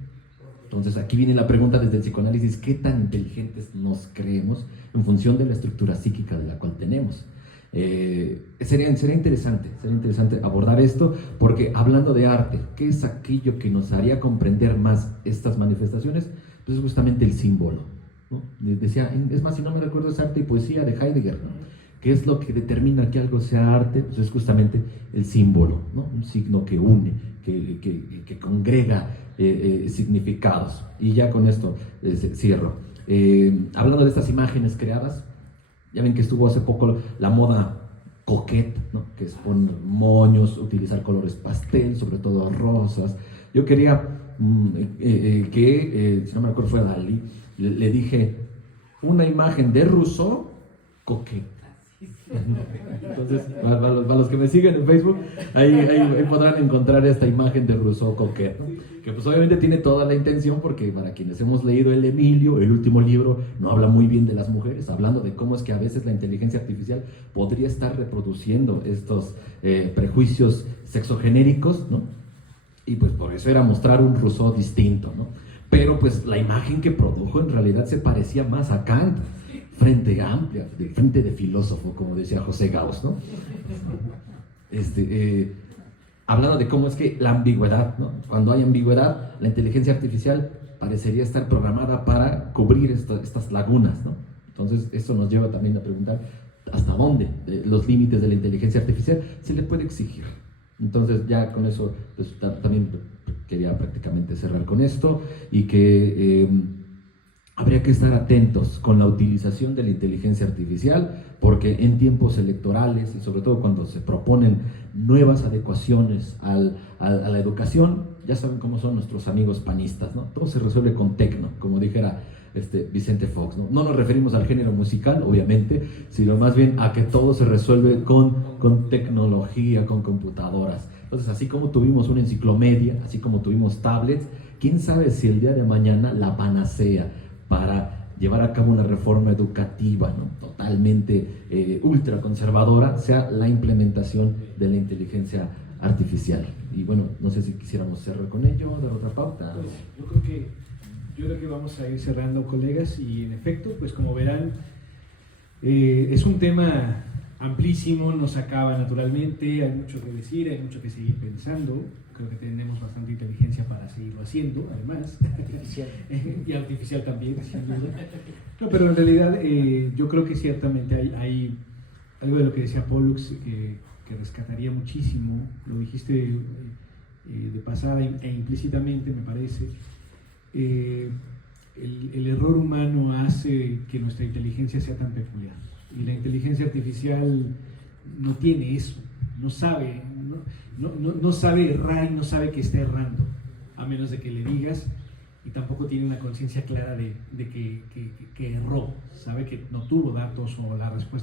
Entonces aquí viene la pregunta desde el psicoanálisis: ¿qué tan inteligentes nos creemos en función de la estructura psíquica de la cual tenemos? Sería interesante abordar esto, porque hablando de arte, ¿qué es aquello que nos haría comprender más estas manifestaciones? Pues es justamente el símbolo, ¿no? Decía, es más, si no me recuerdo, es Arte y Poesía de Heidegger, ¿no? ¿Qué es lo que determina que algo sea arte? Pues es justamente el símbolo, ¿no? Un signo que une, que congrega significados. Y ya con esto cierro. Hablando de estas imágenes creadas, ya ven que estuvo hace poco la moda coquette, ¿no? Que es poner moños, utilizar colores pastel, sobre todo rosas. Yo quería si no me acuerdo fue Dalí, le dije una imagen de Rousseau coquette. Entonces, para los que me siguen en Facebook, ahí podrán encontrar esta imagen de Rousseau coquette, ¿no? Que pues obviamente tiene toda la intención, porque para quienes hemos leído el Emilio, el último libro, no habla muy bien de las mujeres, hablando de cómo es que a veces la inteligencia artificial podría estar reproduciendo estos prejuicios sexogenéricos, ¿no? Y pues por eso era mostrar un Rousseau distinto, ¿no? Pero pues la imagen que produjo en realidad se parecía más a Kant, frente amplia, frente de filósofo, como decía José Gauss, ¿no? Hablando de cómo es que la ambigüedad, ¿no? Cuando hay ambigüedad, la inteligencia artificial parecería estar programada para cubrir estas lagunas, ¿no? Entonces, esto nos lleva también a preguntar hasta dónde los límites de la inteligencia artificial se le puede exigir. Entonces, ya con eso, pues, también quería prácticamente cerrar con esto, y que habría que estar atentos con la utilización de la inteligencia artificial, porque en tiempos electorales y sobre todo cuando se proponen nuevas adecuaciones a la educación, ya saben cómo son nuestros amigos panistas, ¿no? Todo se resuelve con tecno, como dijera Vicente Fox, ¿no? No nos referimos al género musical, obviamente, sino más bien a que todo se resuelve con tecnología, con computadoras. Entonces, así como tuvimos una enciclomedia, así como tuvimos tablets, quién sabe si el día de mañana la panacea para llevar a cabo una reforma educativa, ¿no? Totalmente ultraconservadora, sea la implementación de la inteligencia artificial. Y bueno, no sé si quisiéramos cerrar con ello, dar otra pauta. Pues, yo creo que vamos a ir cerrando, colegas, y en efecto, pues como verán, es un tema amplísimo, no se acaba naturalmente, hay mucho que decir, hay mucho que seguir pensando. Creo que tenemos bastante inteligencia para seguirlo haciendo, además. Artificial. Y artificial también, sin duda. No, pero en realidad yo creo que ciertamente hay algo de lo que decía Pollux que rescataría muchísimo. Lo dijiste de pasada e implícitamente, me parece. El error humano hace que nuestra inteligencia sea tan peculiar. Y la inteligencia artificial no tiene eso, no sabe errar y no sabe que está errando, a menos de que le digas, y tampoco tiene una conciencia clara de que erró, sabe que no tuvo datos o la respuesta